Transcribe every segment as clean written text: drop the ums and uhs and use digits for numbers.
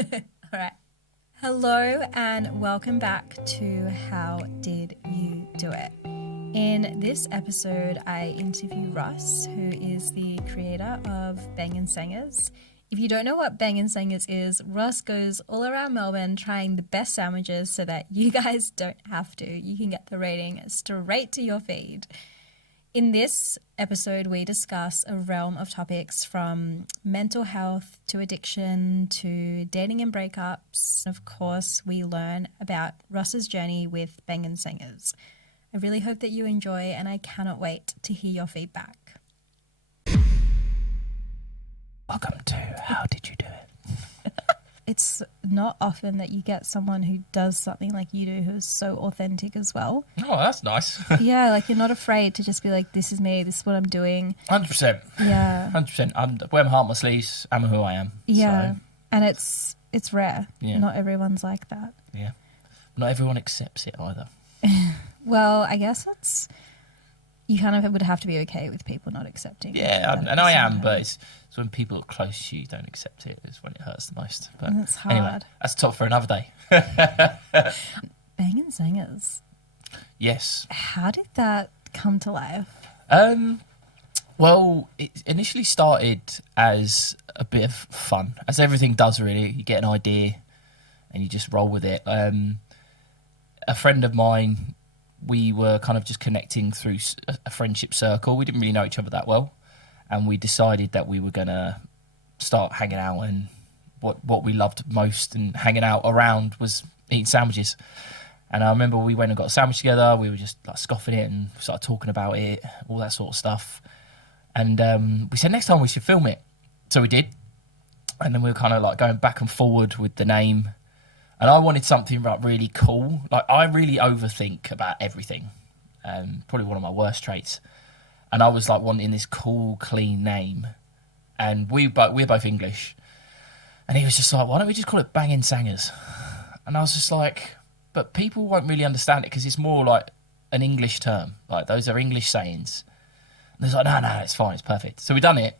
All right. Hello and welcome back to How Did You Do It? In this episode, I interview Ross, who is the creator of Bangin Sangas. If you don't know what Bangin Sangas is, Ross goes all around Melbourne trying the best sandwiches so that you guys don't have to. You can get the rating straight to your feed. In this episode, we discuss a realm of topics from mental health to addiction to dating and breakups. Of course, we learn about Ross's journey with Bangin Sangas. I really hope that you enjoy, and I cannot wait to hear your feedback. Welcome to How Did You Do It? It's not often that you get someone who does something like you do who is so authentic as well. Oh, that's nice. Yeah, like you're not afraid to just be like, this is me, this is what I'm doing. 100%. Yeah. 100%. I wear my heart on my sleeves. I'm who I am. Yeah. So, And it's rare. Yeah. Not everyone's like that. yeah. Not everyone accepts it either. Well, I guess you kind of would have to be okay with people not accepting. Yeah, that and I am, person. but it's when people are close to you don't accept it is when it hurts the most. But And it's hard. anyway, that's a top for another day. Bangin Sangas. Yes. How did that come to life? Well, it initially started as a bit of fun, as everything does really. You get an idea and you just roll with it. A friend of mine, we were kind of just connecting through a friendship circle. We didn't really know each other that well, and we decided that we were going to start hanging out, and what we loved most and hanging out around was eating sandwiches. And I remember we went and got a sandwich together. We were just like scoffing it and started talking about it, all that sort of stuff. And we said next time we should film it. So we did. And then we were kind of like going back and forward with the name. And I wanted something like really cool. Like I really overthink about everything. Probably one of my worst traits. And I was like wanting this cool, clean name. And we're both English. And he was just like, why don't we just call it Bangin Sangas? And I was just like, but people won't really understand it because it's more like an English term. Like those are English sayings. And he's like, no, it's fine, it's perfect. So we done it.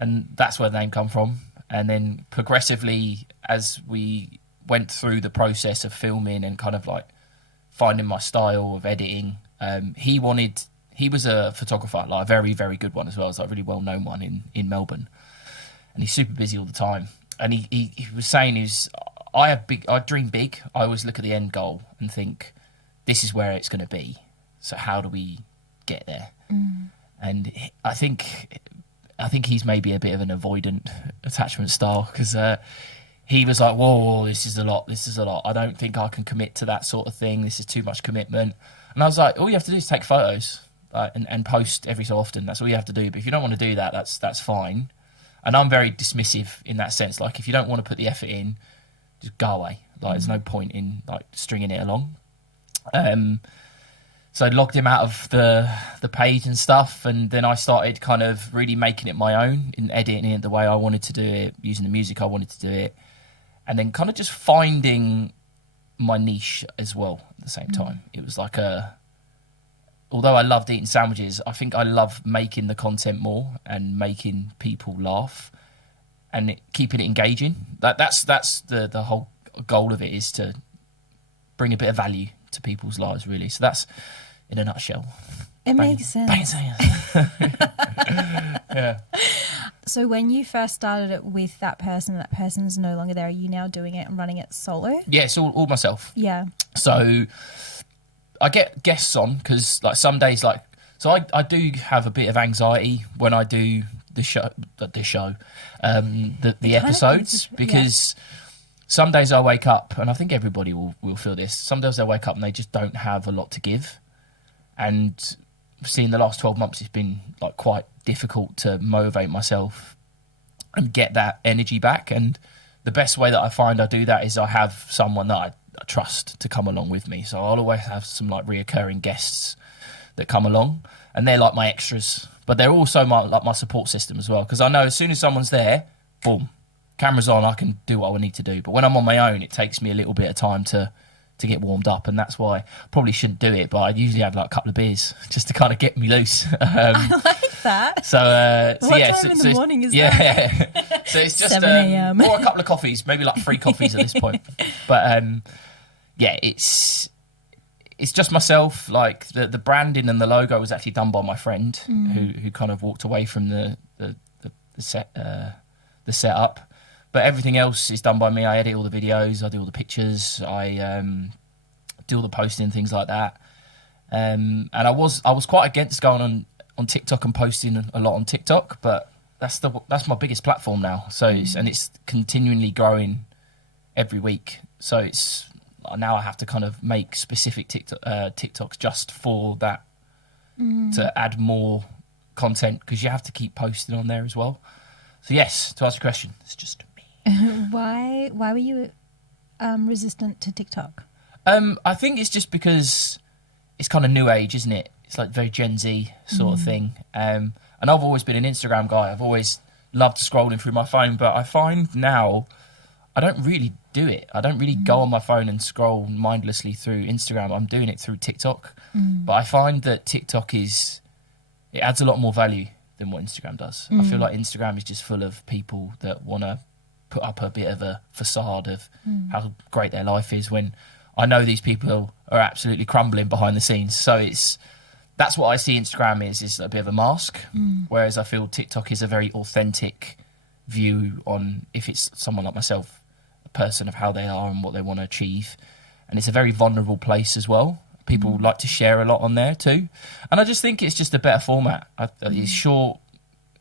And that's where the name come from. And then progressively, as we went through the process of filming and kind of like finding my style of editing, he was a photographer, like a very, very good one as well. It's like a really well-known one in Melbourne. And he's super busy all the time. And he was saying I dream big. I always look at the end goal and think, this is where it's going to be. So how do we get there? Mm. And I think he's maybe a bit of an avoidant attachment style because he was like, whoa, this is a lot. I don't think I can commit to that sort of thing. This is too much commitment. And I was like, all you have to do is take photos and post every so often. That's all you have to do. But if you don't want to do that, that's fine. And I'm very dismissive in that sense. Like, if you don't want to put the effort in, just go away. Like, there's no point in like stringing it along. So I logged him out of the page and stuff, and then I started kind of really making it my own and editing it the way I wanted to do it, using the music I wanted to do it, and then kind of just finding my niche as well at the same time. It was like although I loved eating sandwiches, I think I love making the content more and making people laugh and keeping it engaging. That's the whole goal of it, is to bring a bit of value to people's lives, really. So that's in a nutshell. It makes sense. Yeah. So when you first started it with that person's no longer there, are you now doing it and running it solo? Yeah, it's all myself. Yeah. So I get guests on because like some days, like, so I do have a bit of anxiety when I do the episodes, because some days I wake up, and I think everybody will feel this, some days they wake up and they just don't have a lot to give. And seeing the last 12 months, it's been like quite difficult to motivate myself and get that energy back. And the best way that I find I do that is I have someone that I trust to come along with me. So I'll always have some like reoccurring guests that come along, and they're like my extras, but they're also my support system as well, because I know as soon as someone's there, boom, camera's on, I can do what I need to do. But when I'm on my own, it takes me a little bit of time to get warmed up, and that's why I probably shouldn't do it, but I usually have like a couple of beers just to kind of get me loose. I like that. So, What yeah, time in the morning is that? So it's just 7 a.m. or a couple of coffees, maybe like 3 coffees at this point. But yeah, it's just myself. Like the branding and the logo was actually done by my friend who kind of walked away from the setup. But everything else is done by me. I edit all the videos, I do all the pictures, I do all the posting, things like that. And I was quite against going on TikTok and posting a lot on TikTok, but that's my biggest platform now. So it's continually growing every week. So it's now I have to kind of make specific TikToks just for that to add more content, because you have to keep posting on there as well. So yes, to answer your question, it's just me. Why were you resistant to TikTok? I think it's just because it's kind of new age, isn't it? It's like very Gen Z sort of thing. And I've always been an Instagram guy. I've always loved scrolling through my phone, but I find now I don't really do it. I don't really go on my phone and scroll mindlessly through Instagram. I'm doing it through TikTok. But I find that TikTok it adds a lot more value than what Instagram does. I feel like Instagram is just full of people that want to put up a bit of a facade of how great their life is, when I know these people are absolutely crumbling behind the scenes. So that's what I see Instagram is a bit of a mask, whereas I feel TikTok is a very authentic view on, if it's someone like myself, a person of how they are and what they want to achieve. And it's a very vulnerable place as well. People like to share a lot on there too. And I just think it's just a better format. It's short,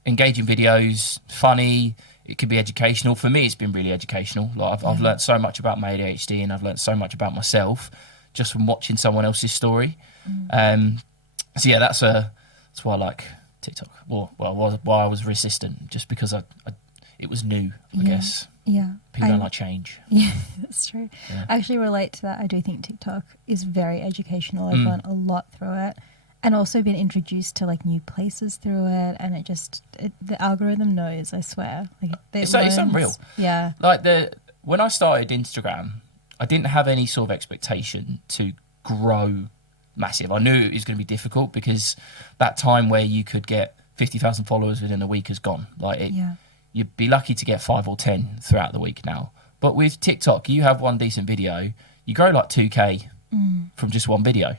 engaging videos, funny. It could be educational. For me, it's been really educational. Like I've learned so much about my ADHD, and I've learned so much about myself just from watching someone else's story. So yeah, that's why I like TikTok. Well, why I was resistant, just because it was new, I guess. Yeah. People don't like change. Yeah, that's true. Yeah. I actually relate to that. I do think TikTok is very educational. I've learned a lot through it, and also been introduced to like new places through it. And the algorithm knows, I swear. Like it's unreal. Yeah. Like when I started Instagram, I didn't have any sort of expectation to grow massive. I knew it was going to be difficult, because that time where you could get 50,000 followers within a week is gone. You'd be lucky to get 5 or 10 throughout the week now. But with TikTok, you have one decent video, you grow like 2K from just one video.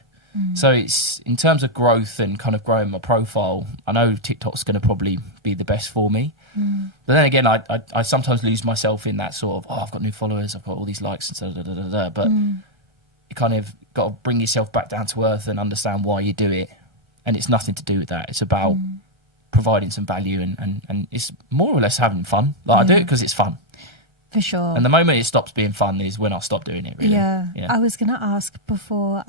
So it's, in terms of growth and kind of growing my profile, I know TikTok's going to probably be the best for me. But then again, I sometimes lose myself in that sort of, I've got new followers, I've got all these likes and so but you kind of got to bring yourself back down to earth and understand why you do it. And it's nothing to do with that. It's about providing some value, and it's more or less having fun. I do it because it's fun. For sure. And the moment it stops being fun is when I stop doing it, really. Yeah. I was going to ask before,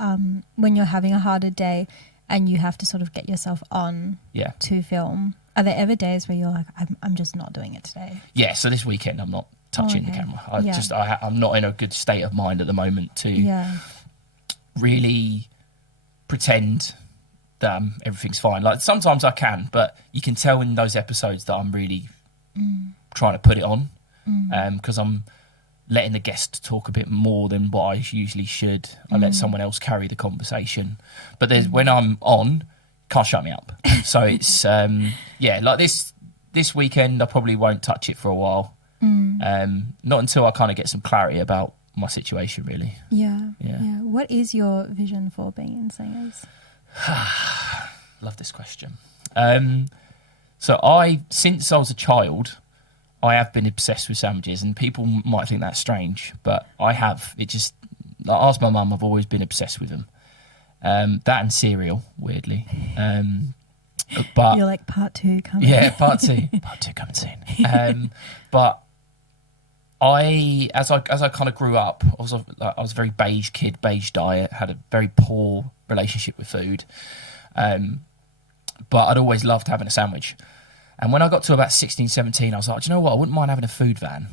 when you're having a harder day and you have to sort of get yourself on to film, are there ever days where you're like, I'm just not doing it today? Yeah, so this weekend I'm not touching the camera. I'm not in a good state of mind at the moment to really pretend that everything's fine. Like sometimes I can, but you can tell in those episodes that I'm really trying to put it on, because I'm letting the guest talk a bit more than what I usually should. I let someone else carry the conversation. But when I'm on, can't shut me up. So it's like this weekend I probably won't touch it for a while. Not until I kind of get some clarity about my situation, really. Yeah. What is your vision for Bangin Sangas? Love this question. So since I was a child, I have been obsessed with sandwiches, and people might think that's strange, but I have. Ask my mum, I've always been obsessed with them. That and cereal, weirdly. But you're like part 2 coming. Yeah, part 2. Part 2 coming soon. But as I kind of grew up, I was a very beige kid, beige diet, had a very poor relationship with food. But I'd always loved having a sandwich. And when I got to about 16, 17, I was like, do you know what? I wouldn't mind having a food van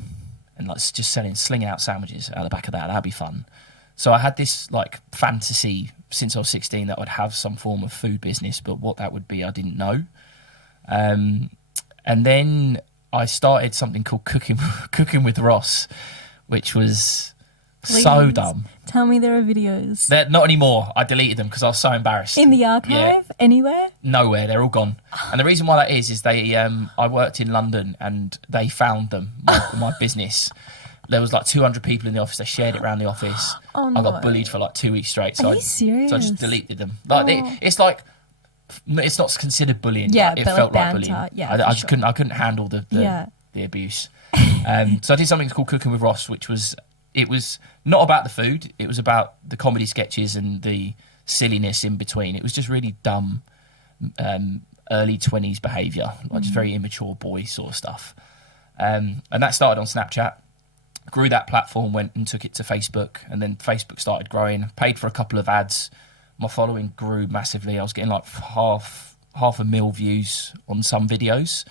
and just slinging out sandwiches out the back of that. That'd be fun. So I had this fantasy since I was 16 that I'd have some form of food business, but what that would be, I didn't know. And then I started something called Cooking with Ross, which was So dumb. Tell me there are videos. They're not anymore. I deleted them because I was so embarrassed. In the archive? Anywhere? Nowhere. They're all gone. And the reason why that is they I worked in London and they found them, my business. There was like 200 people in the office. They shared it around the office. Oh, no. I got bullied for like 2 weeks straight. So Are you serious? So I just deleted them. Like it's like, it's not considered bullying. Yeah, it but felt like bullying. Yeah, I just couldn't handle the abuse. So I did something called Cooking with Ross, which was, it was not about the food. It was about the comedy sketches and the silliness in between. It was just really dumb, early 20s behaviour, like just very immature boy sort of stuff. And that started on Snapchat. Grew that platform, went and took it to Facebook, and then Facebook started growing. Paid for a couple of ads. My following grew massively. I was getting like half a mil views on some videos.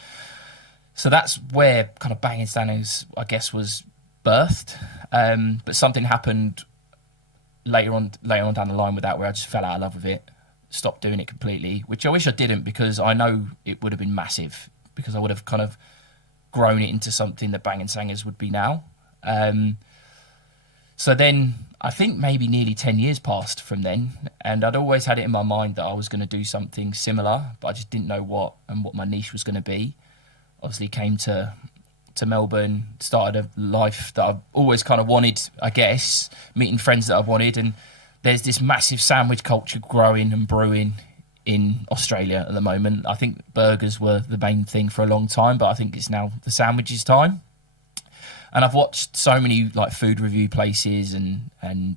So that's where kind of Bangin Sangas, I guess, was birthed. But something happened later on down the line with that, where I just fell out of love with it, stopped doing it completely, which I wish I didn't, because I know it would have been massive, because I would have kind of grown it into something that Bangin Sangas would be now. So then I think maybe nearly 10 years passed from then, and I'd always had it in my mind that I was going to do something similar, but I just didn't know what and what my niche was going to be. Obviously came to Melbourne, started a life that I've always kind of wanted, I guess, meeting friends that I've wanted, and there's this massive sandwich culture growing and brewing in Australia at the moment. I think burgers were the main thing for a long time, but I think it's now the sandwiches time. And I've watched so many like food review places and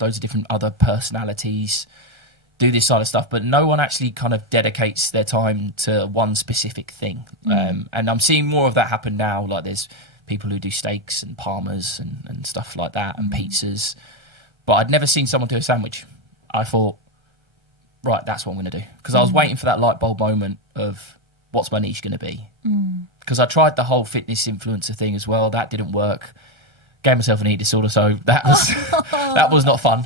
loads of different other personalities do this sort of stuff, but no one actually kind of dedicates their time to one specific thing. And I'm seeing more of that happen now. Like there's people who do steaks and parmas and stuff like that, and pizzas. But I'd never seen someone do a sandwich. I thought, right, that's what I'm going to do. Because I was waiting for that light bulb moment of what's my niche going to be. Because I tried the whole fitness influencer thing as well. That didn't work. Gave myself an eating disorder, so that was not fun.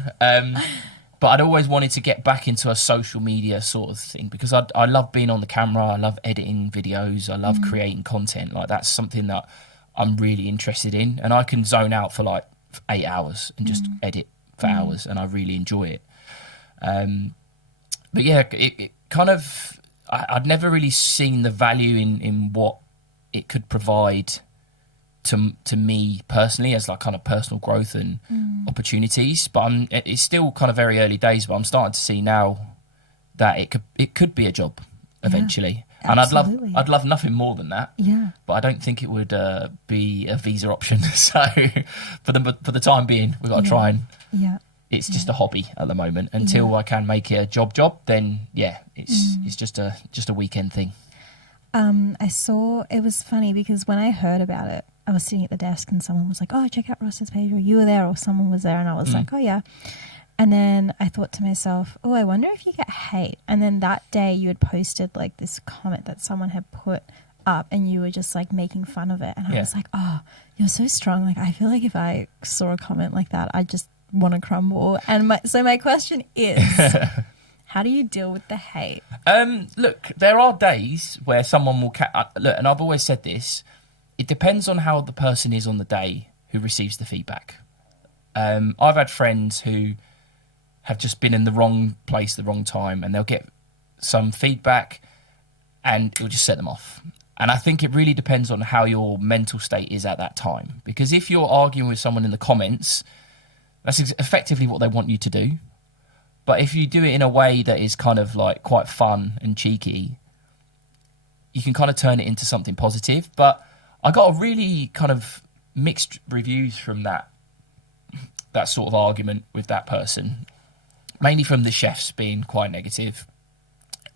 But I'd always wanted to get back into a social media sort of thing, because I love being on the camera. I love editing videos. I love creating content. Like that's something that I'm really interested in. And I can zone out for like 8 hours and just edit for hours, and I really enjoy it. But yeah, it kind of, I'd never really seen the value in what it could provide to me personally as like kind of personal growth and opportunities. But it's still kind of very early days, but I'm starting to see now that it could be a job eventually. Yeah, and I'd love nothing more than that. Yeah. But I don't think it would be a visa option. So for the time being, we've got to try and it's just a hobby at the moment until I can make it a job. Then it's just a weekend thing. I saw, it was funny because when I heard about it, I was sitting at the desk and someone was like, oh, check out Ross's page, or you were there, or someone was there, and I was like, oh yeah. And then I thought to myself, oh, I wonder if you get hate. And then that day you had posted like this comment that someone had put up, and you were just like making fun of it. And I was like, oh, you're so strong. Like I feel like if I saw a comment like that, I just want to crumble. And my question is, how do you deal with the hate? Look, there are days where someone will look, and I've always said this, it depends on how the person is on the day who receives the feedback. I've had friends who have just been in the wrong place, the wrong time, and they'll get some feedback and it'll just set them off. And I think it really depends on how your mental state is at that time. Because if you're arguing with someone in the comments, that's effectively what they want you to do. But if you do it in a way that is kind of like quite fun and cheeky, you can kind of turn it into something positive. But I got a really kind of mixed reviews from that sort of argument with that person, mainly from the chefs being quite negative.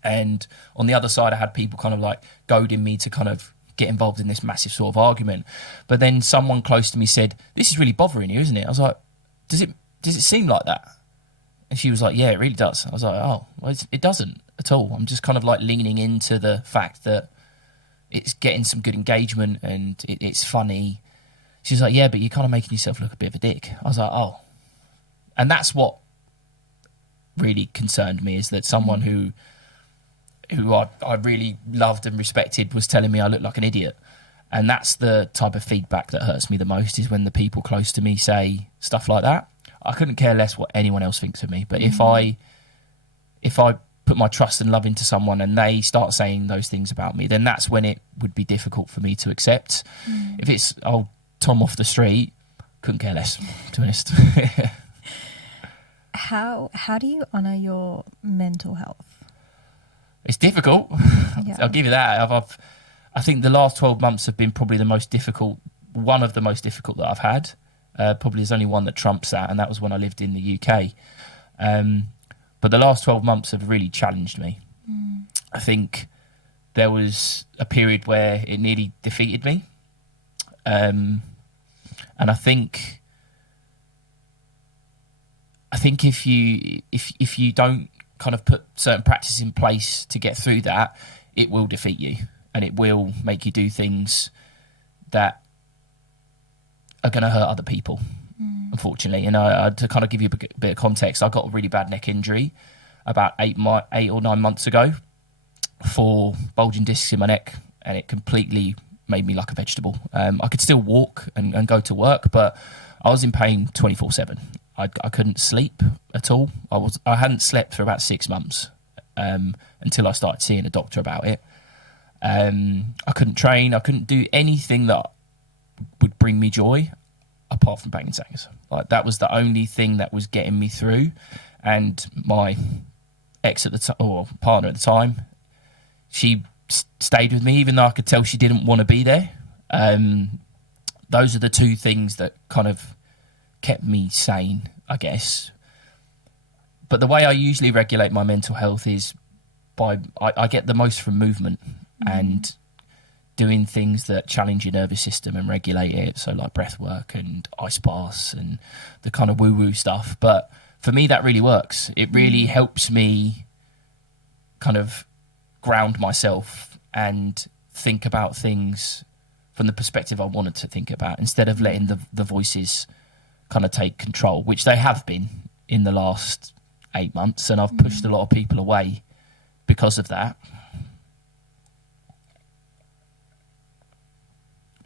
And on the other side, I had people kind of like goading me to kind of get involved in this massive sort of argument. But then someone close to me said, this is really bothering you, isn't it? I was like, does it seem like that? And she was like, yeah, it really does. I was like, oh, well, it doesn't at all. I'm just kind of like leaning into the fact that it's getting some good engagement and it's funny. She was like, yeah, but you're kind of making yourself look a bit of a dick. I was like, oh. And that's what really concerned me, is that someone who I really loved and respected was telling me I looked like an idiot. And that's the type of feedback that hurts me the most, is when the people close to me say stuff like that. I couldn't care less what anyone else thinks of me. But if I put my trust and love into someone and they start saying those things about me, then that's when it would be difficult for me to accept. If it's, oh, Tom off the street, couldn't care less, to be honest. How do you honour your mental health? It's difficult. Yeah. I'll give you that. I think the last 12 months have been probably the most difficult, one of the most difficult that I've had. Probably there's only one that trumps that, and that was when I lived in the UK. But the last 12 months have really challenged me. I think there was a period where it nearly defeated me. And I think if you don't kind of put certain practices in place to get through that, it will defeat you, and it will make you do things that are going to hurt other people, unfortunately. And to kind of give you a bit of context, I got a really bad neck injury about 8 or 9 months ago for bulging discs in my neck, and it completely made me like a vegetable. I could still walk and go to work, but I was in pain 24/7. I couldn't sleep at all. I hadn't slept for about 6 months until I started seeing a doctor about it. I couldn't train. I couldn't do anything that would bring me joy apart from Bangin Sangas. Like, that was the only thing that was getting me through. And my ex at the time, or partner at the time, she stayed with me even though I could tell she didn't want to be there. Those are the two things that kind of kept me sane, I guess. But the way I usually regulate my mental health is I get the most from movement and doing things that challenge your nervous system and regulate it. So like breath work and ice baths and the kind of woo-woo stuff. But for me, that really works. It really helps me kind of ground myself and think about things from the perspective I wanted to think about, instead of letting the voices kind of take control, which they have been in the last 8 months. And I've pushed a lot of people away because of that.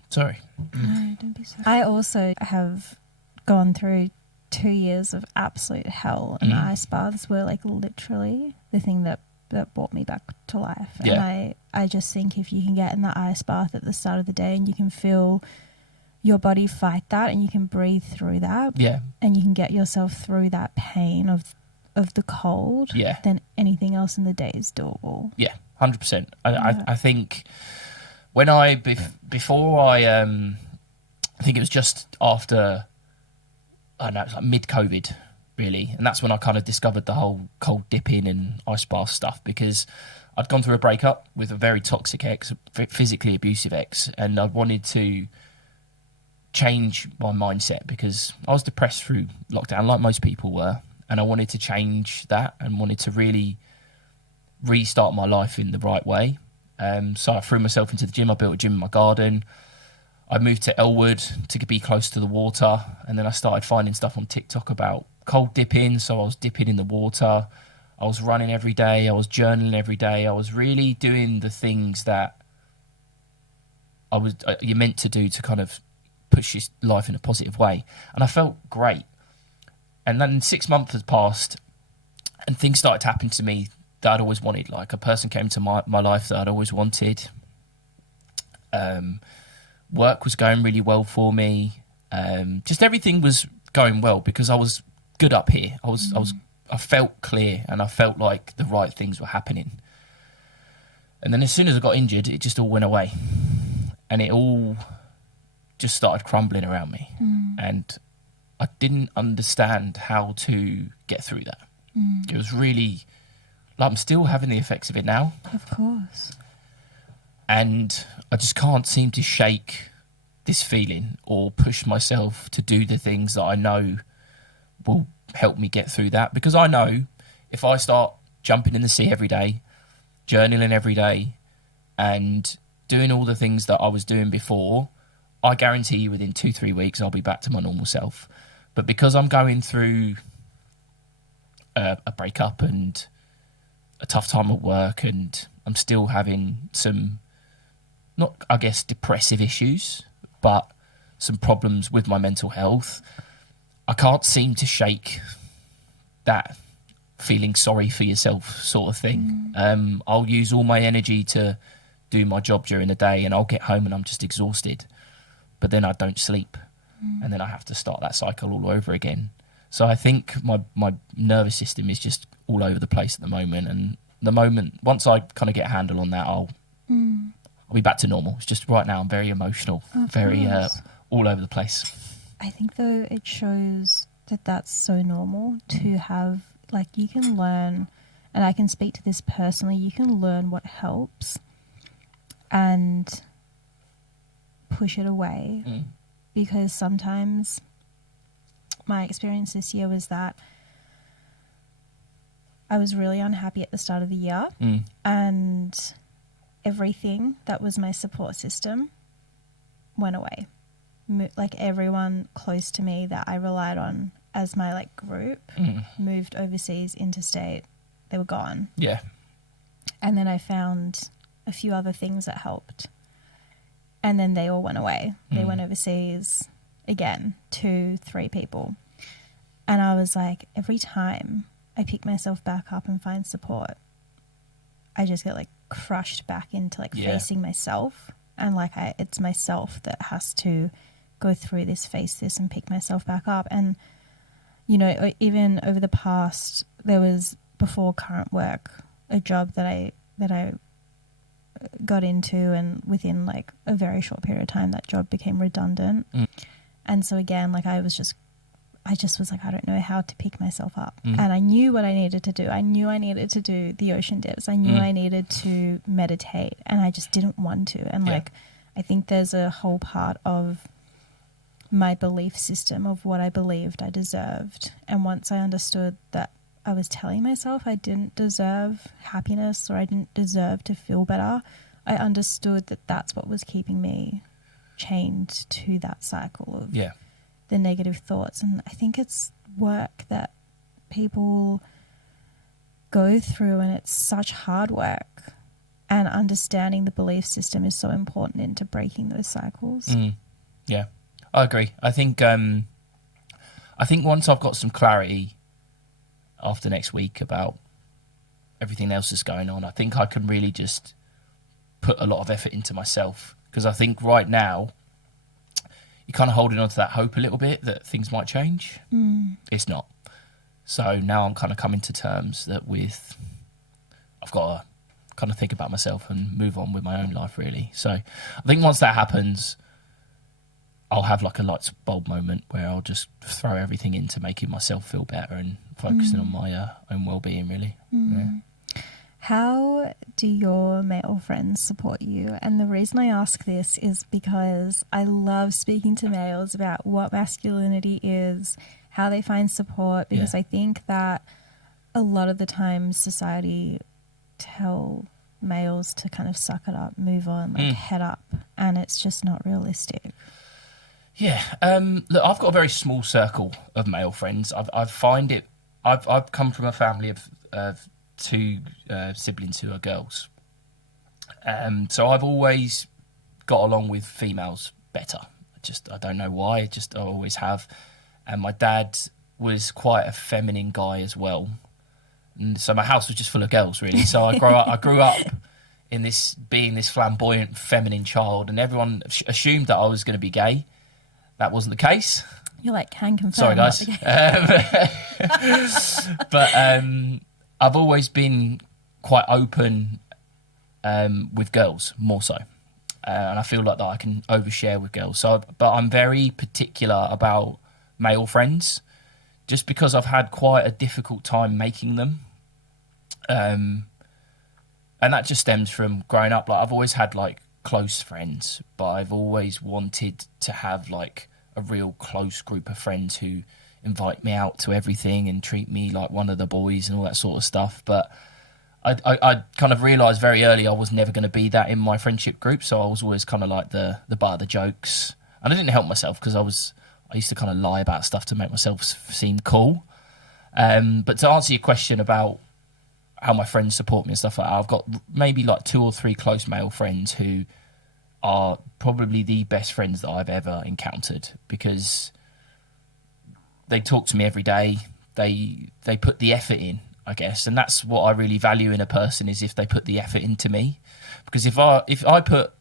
Sorry. No, don't be sorry. I also have gone through 2 years of absolute hell, and ice baths were like literally the thing that brought me back to life. Yeah. And I just think if you can get in that ice bath at the start of the day and you can feel your body fight that and you can breathe through that, and you can get yourself through that pain of the cold, then anything else in the day is doable. Yeah, 100%. I think when before I think it was just after, I don't know, it was like mid-COVID, really. And that's when I kind of discovered the whole cold dipping and ice bath stuff, because I'd gone through a breakup with a very toxic ex, physically abusive ex, and I wanted to change my mindset because I was depressed through lockdown, like most people were, and I wanted to change that and wanted to really restart my life in the right way. So I threw myself into the gym. I built a gym in my garden. I moved to Elwood to be close to the water, and then I started finding stuff on TikTok about cold dipping. So I was dipping in the water. I was running every day. I was journaling every day. I was really doing the things that you're meant to do to kind of push your life in a positive way. And I felt great. And then 6 months had passed, and things started to happen to me that I'd always wanted. Like, a person came to my life that I'd always wanted. Work was going really well for me. Just everything was going well because I was good up here. I felt clear, and I felt like the right things were happening. And then as soon as I got injured, it just all went away, and it all just started crumbling around me. And I didn't understand how to get through that. It was really, like, I'm still having the effects of it now. Of course. And I just can't seem to shake this feeling or push myself to do the things that I know will help me get through that. Because I know if I start jumping in the sea every day, journaling every day, and doing all the things that I was doing before, I guarantee you within 2-3 weeks I'll be back to my normal self. But because I'm going through a breakup and a tough time at work, and I'm still having some not, I guess, depressive issues, but some problems with my mental health. I can't seem to shake that feeling sorry for yourself sort of thing. I'll use all my energy to do my job during the day, and I'll get home and I'm just exhausted, but then I don't sleep, and then I have to start that cycle all over again. So I think my nervous system is just all over the place at the moment, and once I kind of get a handle on that, I'll be back to normal. It's just right now I'm very emotional, very all over the place. I think though it shows that that's so normal to have, like, you can learn, and I can speak to this personally, you can learn what helps and push it away, because sometimes my experience this year was that I was really unhappy at the start of the year, and everything that was my support system went away. Like, everyone close to me that I relied on as my, like, group moved overseas, interstate. They were gone. Yeah. And then I found a few other things that helped, and then they all went away. They went overseas again, 2-3 people. And I was like, every time I pick myself back up and find support, I just get, like, crushed back into, like, facing myself. And, like, it's myself that has to go through this, face this, and pick myself back up. And, you know, even over the past, there was, before current work, a job that I got into, and within, like, a very short period of time, that job became redundant. And so again, like, I just was like, I don't know how to pick myself up. And I knew what I needed to do. I knew I needed to do the ocean dips. I knew I needed to meditate, and I just didn't want to. And like, I think there's a whole part of my belief system of what I believed I deserved. And once I understood that I was telling myself I didn't deserve happiness, or I didn't deserve to feel better, I understood that that's what was keeping me chained to that cycle of the negative thoughts. And I think it's work that people go through, and it's such hard work, and understanding the belief system is so important into breaking those cycles. Yeah, I agree. I think once I've got some clarity after next week about everything else that's going on, I think I can really just put a lot of effort into myself, because I think right now you're kind of holding on to that hope a little bit that things might change. It's not. So now I'm kind of coming to terms that I've got to kind of think about myself and move on with my own life, really. So I think once that happens, I'll have like a light bulb moment where I'll just throw everything into making myself feel better and focusing on my own well-being, really. How do your male friends support you? And the reason I ask this is because I love speaking to males about what masculinity is, how they find support, because I think that a lot of the time society tell males to kind of suck it up, move on, like head up, and it's just not realistic. Yeah, look, I've got a very small circle of male friends. I've come from a family of 2 siblings who are girls, so I've always got along with females better. I don't know why. I always have. And my dad was quite a feminine guy as well, and so my house was just full of girls, really. So I grew up in being this flamboyant feminine child, and everyone assumed that I was going to be gay. That wasn't the case. You're like, can confirm. Sorry, guys. But I've always been quite open with girls, more so. And I feel like that I can overshare with girls. But I'm very particular about male friends, just because I've had quite a difficult time making them. And that just stems from growing up. Like, I've always had like close friends, but I've always wanted to have like a real close group of friends who invite me out to everything and treat me like one of the boys and all that sort of stuff. But I kind of realised very early I was never going to be that in my friendship group, so I was always kind of like the butt of the jokes, and I didn't help myself because I used to kind of lie about stuff to make myself seem cool. But to answer your question about how my friends support me and stuff like that, I've got maybe like 2 or 3 close male friends who are probably the best friends that I've ever encountered, because they talk to me every day. They put the effort in, I guess, and that's what I really value in a person, is if they put the effort into me. Because if I put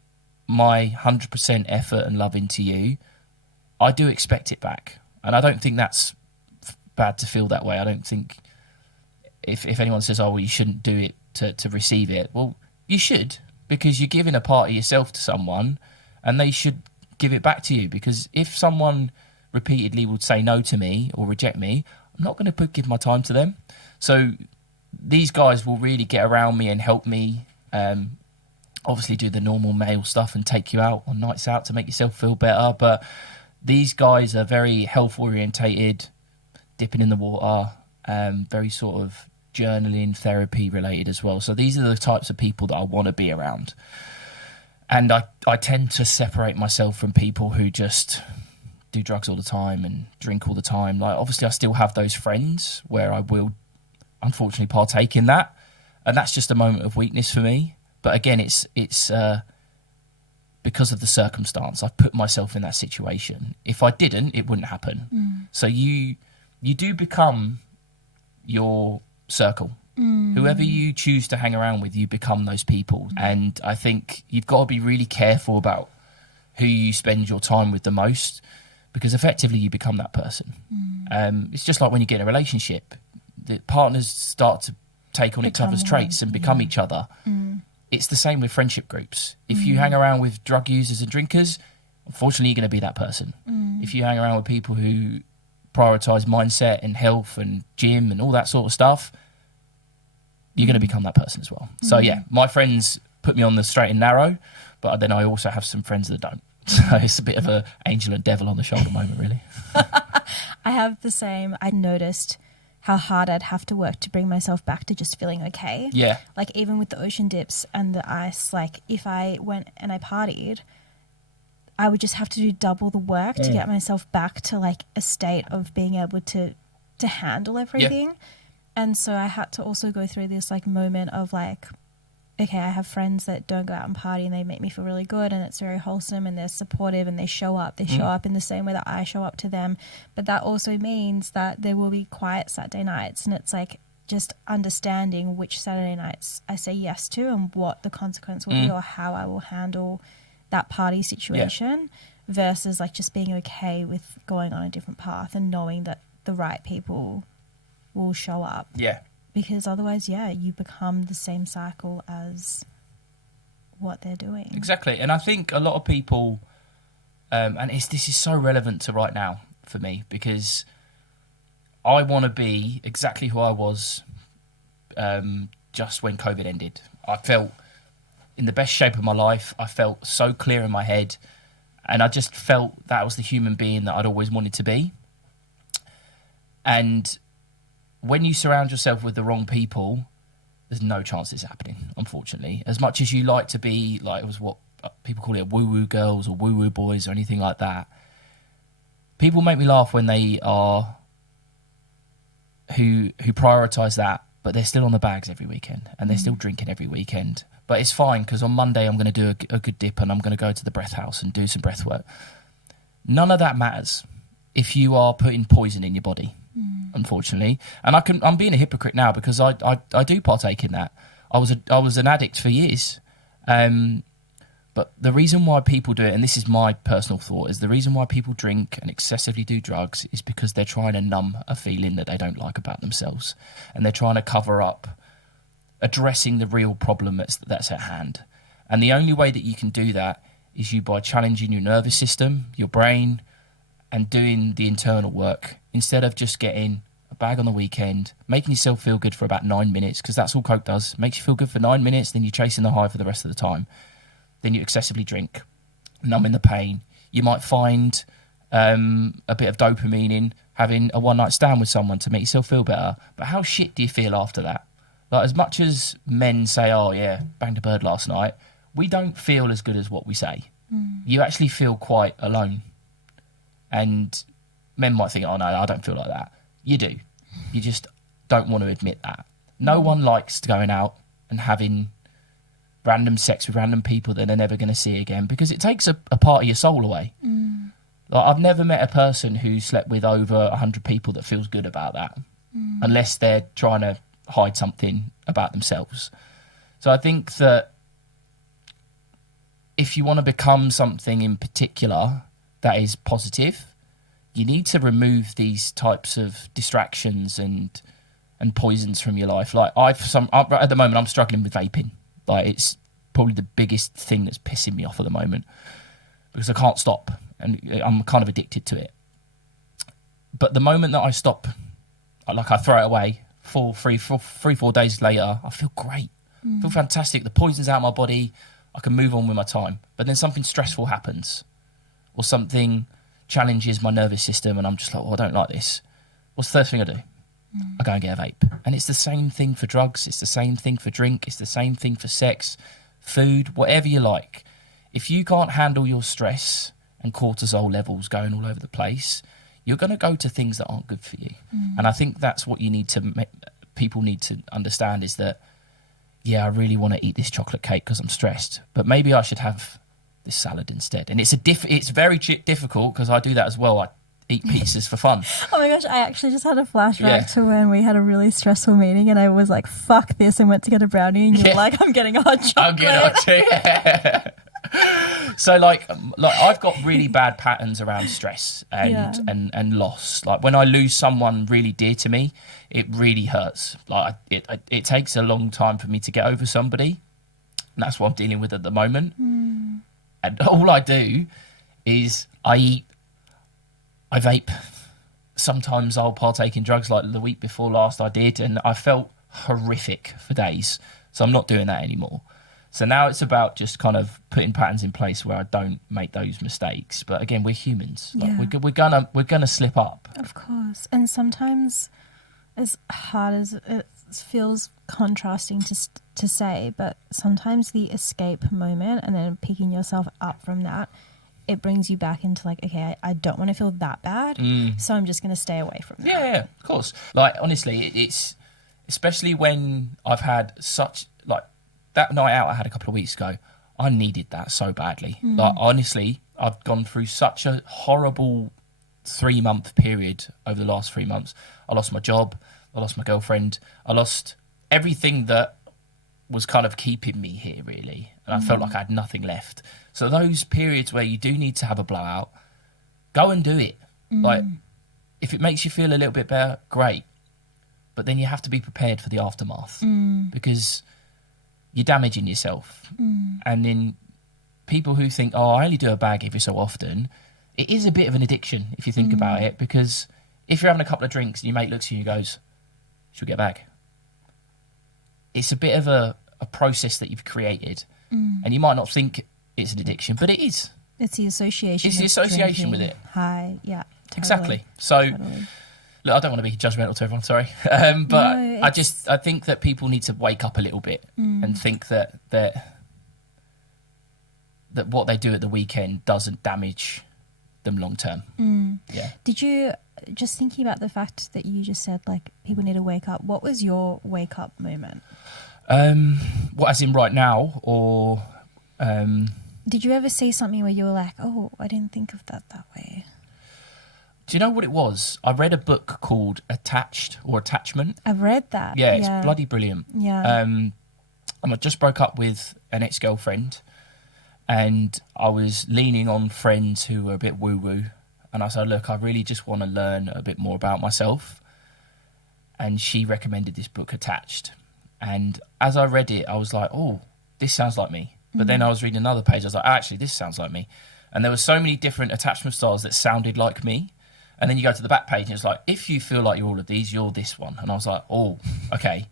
my 100% effort and love into you, I do expect it back, and I don't think that's bad to feel that way. I don't think if anyone says, "Oh, well, you shouldn't do it to receive it," well, you should, because you're giving a part of yourself to someone, and they should give it back to you. Because if someone repeatedly would say no to me or reject me, I'm not going to give my time to them. So these guys will really get around me and help me. Obviously do the normal male stuff and take you out on nights out to make yourself feel better. But these guys are very health orientated, dipping in the water, very sort of journaling, therapy related as well. So these are the types of people that I want to be around. And I tend to separate myself from people who just do drugs all the time and drink all the time. Like, obviously I still have those friends where I will unfortunately partake in that, and that's just a moment of weakness for me. But again, it's because of the circumstance. I've put myself in that situation. If I didn't, it wouldn't happen. So you do become your circle. Whoever you choose to hang around with, you become those people. And I think you've got to be really careful about who you spend your time with the most, because effectively you become that person. It's just like when you get in a relationship, the partners start to take on each other's traits and become each other. It's the same with friendship groups. If you hang around with drug users and drinkers, unfortunately you're going to be that person. If you hang around with people who prioritise mindset and health and gym and all that sort of stuff, you're going to become that person as well. So yeah, my friends put me on the straight and narrow, but then I also have some friends that don't. So it's a bit of a angel and devil on the shoulder moment, really. I have the same. I noticed how hard I'd have to work to bring myself back to just feeling okay. Yeah. Like, even with the ocean dips and the ice, like, if I went and I partied, I would just have to do double the work to get myself back to, like, a state of being able to handle everything. And so I had to also go through this, like, moment of, like, okay, I have friends that don't go out and party and they make me feel really good, and it's very wholesome, and they're supportive, and they show up. They show up in the same way that I show up to them. But that also means that there will be quiet Saturday nights, and it's like just understanding which Saturday nights I say yes to and what the consequence will be, or how I will handle that party situation, versus like just being okay with going on a different path and knowing that the right people will show up. Yeah. Because otherwise, you become the same cycle as what they're doing. Exactly. And I think a lot of people, and this is so relevant to right now for me, because I want to be exactly who I was just when COVID ended. I felt in the best shape of my life. I felt so clear in my head, and I just felt that was the human being that I'd always wanted to be. And when you surround yourself with the wrong people, there's no chance it's happening, unfortunately. As much as you like to be, like, it was what people call it, woo-woo girls or woo-woo boys or anything like that, people make me laugh when they are, who prioritise that, but they're still on the bags every weekend, and they're still drinking every weekend. But it's fine, because on Monday I'm going to do a good dip, and I'm going to go to the breath house and do some breath work. None of that matters if you are putting poison in your body. Unfortunately, and I'm being a hypocrite now, because I do partake in that. I was an addict for years, but the reason why people do it, and this is my personal thought, is the reason why people drink and excessively do drugs is because they're trying to numb a feeling that they don't like about themselves, and they're trying to cover up addressing the real problem that's at hand. And the only way that you can do that is by challenging your nervous system, your brain, and doing the internal work, instead of just getting a bag on the weekend, making yourself feel good for about 9 minutes, because that's all coke does. Makes you feel good for 9 minutes, then you're chasing the high for the rest of the time. Then you excessively drink, numbing the pain. You might find a bit of dopamine in having a one-night stand with someone to make yourself feel better. But how shit do you feel after that? Like, as much as men say, oh yeah, banged a bird last night, we don't feel as good as what we say. You actually feel quite alone. And men might think, oh no, I don't feel like that. You do. You just don't want to admit that. No one likes going out and having random sex with random people that they're never going to see again, because it takes a part of your soul away. Like, I've never met a person who slept with over 100 people that feels good about that, unless they're trying to hide something about themselves. So I think that if you want to become something in particular that is positive, you need to remove these types of distractions and poisons from your life. Like, at the moment, I'm struggling with vaping. Like, it's probably the biggest thing that's pissing me off at the moment, because I can't stop, and I'm kind of addicted to it. But the moment that I stop, like, I throw it away, 4 days later, I feel great. I feel fantastic. The poison's out of my body. I can move on with my time. But then something stressful happens, or something challenges my nervous system, and I'm just like, I don't like this. What's the first thing I do? I go and get a vape. And it's the same thing for drugs. It's the same thing for drink. It's the same thing for sex, food, whatever you like. If you can't handle your stress and cortisol levels going all over the place, you're going to go to things that aren't good for you. And I think that's what you need to people need to understand, is that, yeah, I really want to eat this chocolate cake because I'm stressed, but maybe I should have this salad instead. And it's very difficult, because I do that as well. I eat pizzas for fun. Oh my gosh, I actually just had a flashback to when we had a really stressful meeting and I was like, fuck this, and went to get a brownie, and you're like, I'm getting a hot chocolate. I'm getting hot too, yeah. So like I've got really bad patterns around stress and loss. Like, when I lose someone really dear to me, it really hurts. Like, it takes a long time for me to get over somebody, and that's what I'm dealing with at the moment. And all I do is I eat, I vape. Sometimes I'll partake in drugs, like the week before last I did, and I felt horrific for days. So I'm not doing that anymore. So now it's about just kind of putting patterns in place where I don't make those mistakes. But again, we're humans. Like, we're gonna slip up. Of course. And sometimes, as hard as it feels contrasting to say, but sometimes the escape moment and then picking yourself up from that, it brings you back into like, okay, I don't want to feel that bad, so I'm just going to stay away from that. Yeah, of course. Like, honestly, it's especially when I've had such, like, that night out I had a couple of weeks ago, I needed that so badly. Like, honestly, I've gone through such a horrible 3-month period over the last 3 months. I lost my job, I lost my girlfriend, I lost everything that was kind of keeping me here, really. And I felt like I had nothing left. So those periods where you do need to have a blowout, go and do it. Like, if it makes you feel a little bit better, great. But then you have to be prepared for the aftermath, because you're damaging yourself. And then people who think, oh, I only do a bag every so often, it is a bit of an addiction if you think about it, because if you're having a couple of drinks and your mate looks at you and goes, should we get a bag? It's a bit of a process that you've created. And you might not think it's an addiction, but it is. It's the association. It's the association with it. High, yeah. Totally. Exactly. So, look, I don't want to be judgmental to everyone, sorry. But no, I think that people need to wake up a little bit and think that what they do at the weekend doesn't damage them long term. Yeah. Did you, just thinking about the fact that you just said, like, people need to wake up, what was your wake up moment? What, as in right now, or did you ever see something where you were like, oh, I didn't think of that way? Do you know what it was? I read a book called Attached, or Attachment. I've read that. Yeah, it's bloody brilliant. Yeah. And I just broke up with an ex-girlfriend, and I was leaning on friends who were a bit woo-woo, and I said, look, I really just want to learn a bit more about myself. And she recommended this book, Attached. And as I read it, I was like, oh, this sounds like me. But then I was reading another page, I was like, actually, this sounds like me. And there were so many different attachment styles that sounded like me. And then you go to the back page and it's like, if you feel like you're all of these, you're this one. And I was like, oh, okay.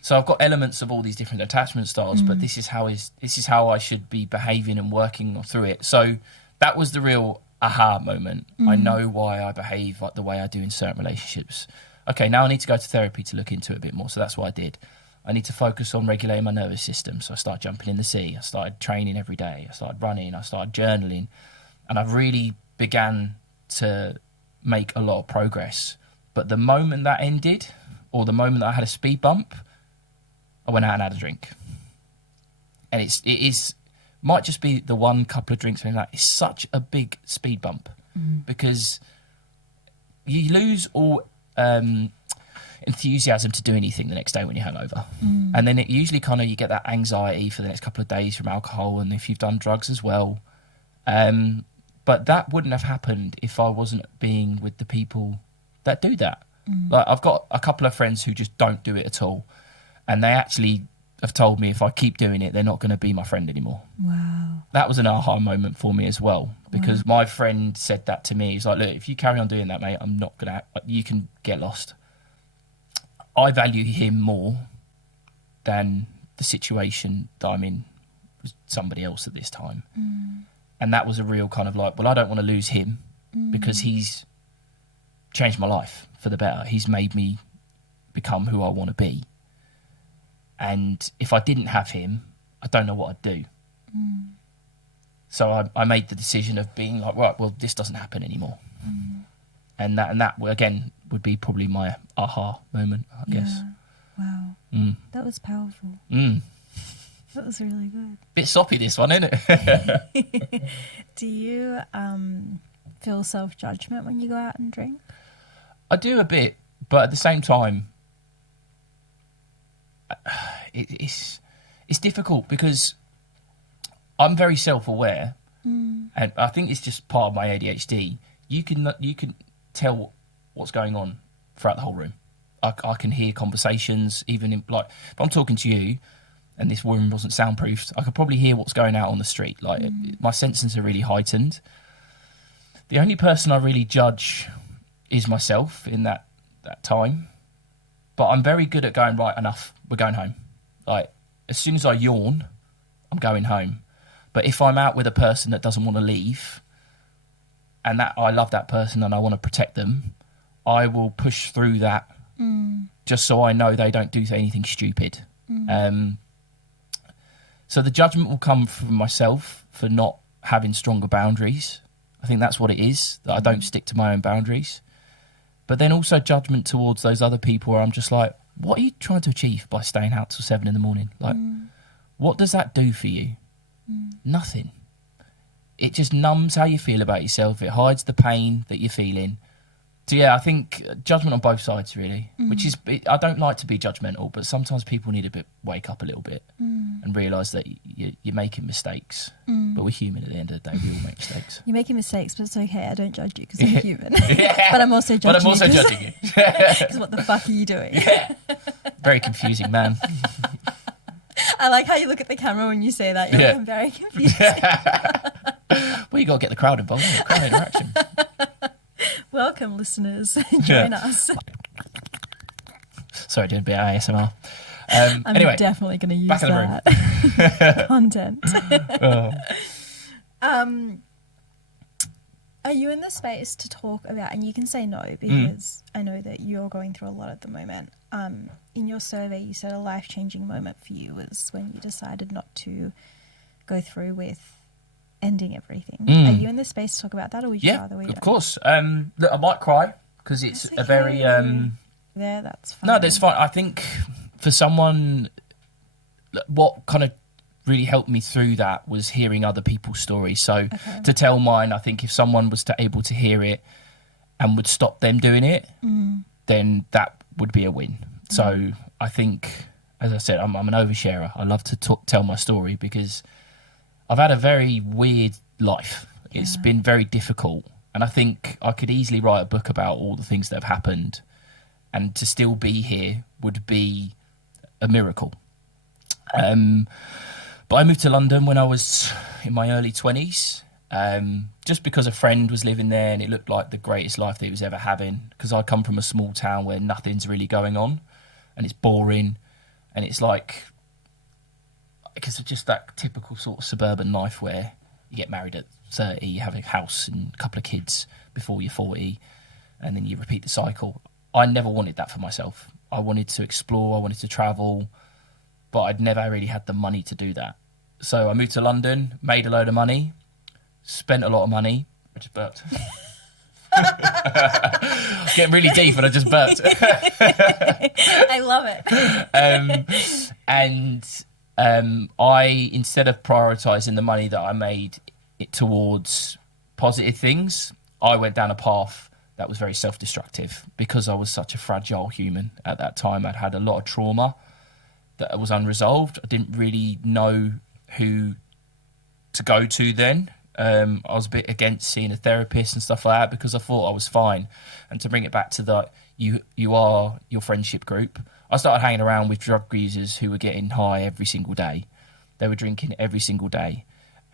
So I've got elements of all these different attachment styles, but this is how I should be behaving and working through it. So that was the real aha moment. I know why I behave like the way I do in certain relationships. Okay, now I need to go to therapy to look into it a bit more. So that's what I did. I need to focus on regulating my nervous system. So I started jumping in the sea. I started training every day. I started running. I started journaling. And I really began to make a lot of progress. But the moment that ended, or the moment that I had a speed bump, I went out and had a drink. and might just be the one couple of drinks. Like, it's such a big speed bump because you lose all enthusiasm to do anything the next day when you're hungover, and then it usually kind of you get that anxiety for the next couple of days from alcohol, and if you've done drugs as well. But that wouldn't have happened if I wasn't being with the people that do that. Like, I've got a couple of friends who just don't do it at all, and they actually have told me if I keep doing it, they're not going to be my friend anymore. Wow. That was an aha moment for me as well, because my friend said that to me. He's like, look, if you carry on doing that, mate, I'm not going to... You can get lost. I value him more than the situation that I'm in with somebody else at this time. And that was a real kind of like, well, I don't want to lose him because he's changed my life for the better. He's made me become who I want to be. And if I didn't have him, I don't know what I'd do. So I made the decision of being like, right, well, this doesn't happen anymore. And that again would be probably my aha moment, I guess. Wow. That was powerful. That was really good. Bit soppy, this one, isn't it? Do you feel self-judgment when you go out and drink? I do a bit, but at the same time, it's difficult because I'm very self-aware, and I think it's just part of my ADHD. You can tell what's going on throughout the whole room. I can hear conversations, even in, like, if I'm talking to you and this room wasn't soundproofed, I could probably hear what's going out on the street. Like, my senses are really heightened. The only person I really judge is myself in that time. But I'm very good at going, right, enough, we're going home. Like, as soon as I yawn, I'm going home. But if I'm out with a person that doesn't want to leave, and that I love that person and I want to protect them, I will push through that just so I know they don't do anything stupid. So the judgment will come from myself for not having stronger boundaries. I think that's what it is, that I don't stick to my own boundaries. But then also judgment towards those other people where I'm just like, what are you trying to achieve by staying out till 7 a.m? Like, what does that do for you? Nothing. It just numbs how you feel about yourself. It hides the pain that you're feeling. So yeah, I think judgment on both sides, really, which is, I don't like to be judgmental, but sometimes people need to wake up a little bit and realise that you're making mistakes. But we're human at the end of the day. We all make mistakes. You're making mistakes, but it's okay. I don't judge you because I'm human. But I'm also judging you. Because what the fuck are you doing? Yeah. Very confusing, man. I like how you look at the camera when you say that. You're like, I'm very confused. Well, you got to get the crowd involved. Crowd interaction. Welcome, listeners. Join us. Sorry, doing a bit of ASMR. I'm anyway, definitely going to use back in that content. Are you in the space to talk about, and you can say no because I know that you're going through a lot at the moment. In your survey, you said a life-changing moment for you was when you decided not to go through with ending everything. Are you in the space to talk about that, or would you rather we don't? Of course. Look, I might cry because it's a very... Yeah, that's fine. No, that's fine. I think for someone, what kind of really helped me through that was hearing other people's stories. So to tell mine, I think if someone was able to hear it and would stop them doing it, then that would be a win. So I think, as I said, I'm an oversharer. I love to tell my story because I've had a very weird life. It's been very difficult. And I think I could easily write a book about all the things that have happened, and to still be here would be a miracle. But I moved to London when I was in my early 20s, just because a friend was living there and it looked like the greatest life that he was ever having, because I come from a small town where nothing's really going on and it's boring, and it's like, because of just that typical sort of suburban life where you get married at 30, you have a house and a couple of kids before you're 40, and then you repeat the cycle. I never wanted that for myself. I wanted to explore, I wanted to travel, but I'd never really had the money to do that. So I moved to London, made a load of money, spent a lot of money. I just burped. Getting really deep and I just burped. I love it. And I, instead of prioritising the money that I made it towards positive things, I went down a path that was very self-destructive because I was such a fragile human at that time. I'd had a lot of trauma that was unresolved. I didn't really know who to go to then. I was a bit against seeing a therapist and stuff like that because I thought I was fine. And to bring it back to the you are your friendship group, I started hanging around with drug users who were getting high every single day. They were drinking every single day.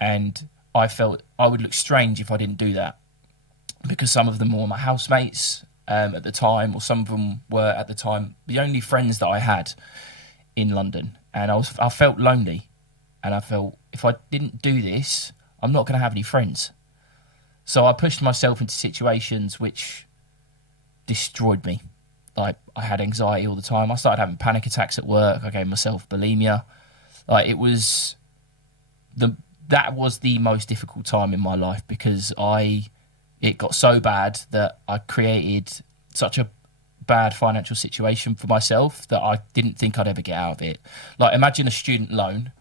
And I felt I would look strange if I didn't do that because some of them were my housemates at the time, or some of them were at the time the only friends that I had in London. And I felt lonely. And I felt if I didn't do this, I'm not going to have any friends. So I pushed myself into situations which destroyed me. Like, I had anxiety all the time. I started having panic attacks at work. I gave myself bulimia. Like, that was the most difficult time in my life because it got so bad that I created such a bad financial situation for myself that I didn't think I'd ever get out of it. Like, imagine a student loan,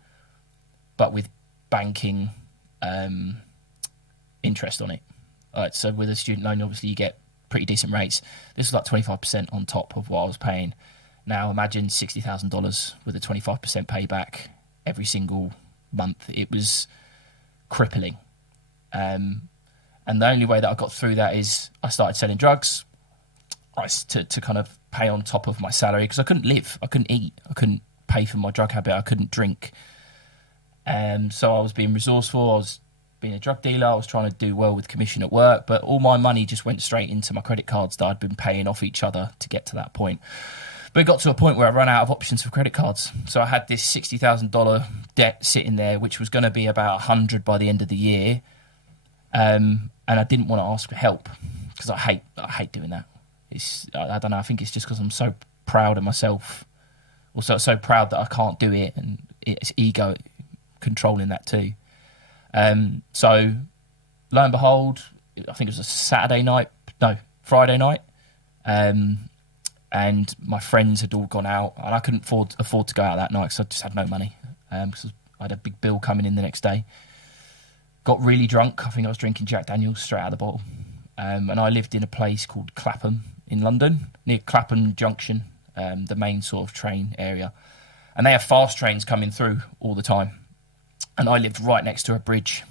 but with banking interest on it. Right, so with a student loan, obviously you get pretty decent rates. This was like 25% on top of what I was paying. Now imagine $60,000 with a 25% payback every single month. It was crippling. And the only way that I got through that is I started selling drugs to kind of pay on top of my salary because I couldn't live, I couldn't eat, I couldn't pay for my drug habit, I couldn't drink. So I was being resourceful, I was being a drug dealer, I was trying to do well with commission at work, but all my money just went straight into my credit cards that I'd been paying off each other to get to that point. But it got to a point where I ran out of options for credit cards. So I had this $60,000 debt sitting there, which was going to be about $100 by the end of the year. And I didn't want to ask for help because I hate doing that. I don't know, I think it's just because I'm so proud of myself. Also so proud that I can't do it, and it's ego controlling that too. So lo and behold, I think it was Friday night. And my friends had all gone out, and I couldn't afford to go out that night because I just had no money. Because I had a big bill coming in the next day. Got really drunk. I think I was drinking Jack Daniels straight out of the bottle. And I lived in a place called Clapham in London, near Clapham Junction, the main sort of train area. And they have fast trains coming through all the time. And I lived right next to a bridge.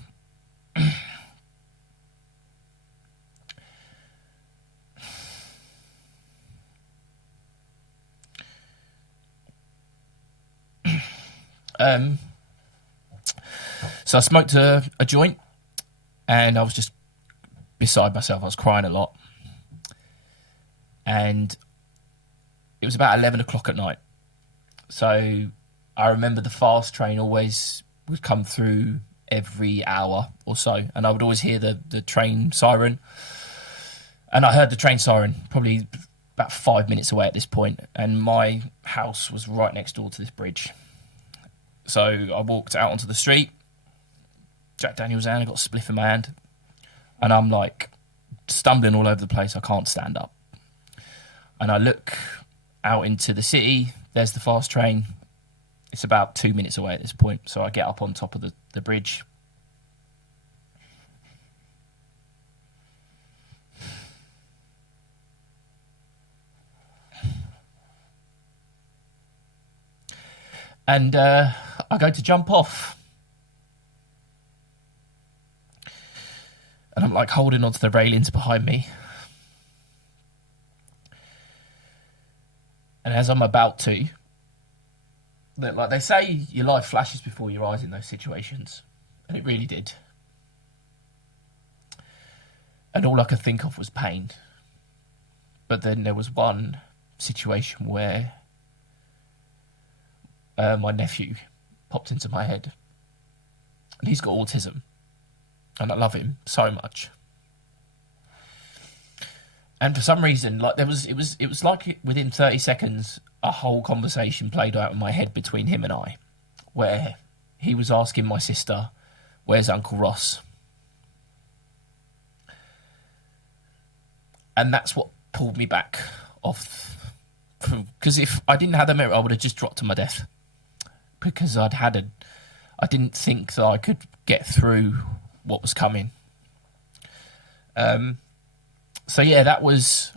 So I smoked a joint, and I was just beside myself. I was crying a lot. And it was about 11 o'clock at night. So I remember the fast train always would come through every hour or so, and I would always hear the train siren. And I heard the train siren probably about 5 minutes away at this point, and my house was right next door to this bridge. So I walked out onto the street, Jack Daniels down, I got a spliff in my hand, and I'm like stumbling all over the place. I can't stand up. And I look out into the city, there's the fast train. It's about 2 minutes away at this point, so I get up on top of the bridge. And I go to jump off. And I'm like holding onto the railings behind me. And as I'm about to, like they say, your life flashes before your eyes in those situations. And it really did. And all I could think of was pain. But then there was one situation where my nephew popped into my head. And he's got autism. And I love him so much. And for some reason, like it was like within 30 seconds, a whole conversation played out in my head between him and I, where he was asking my sister, "Where's Uncle Ross?" And that's what pulled me back off. Because if I didn't have the merit, I would have just dropped to my death. because I didn't think that I could get through what was coming. So yeah, that was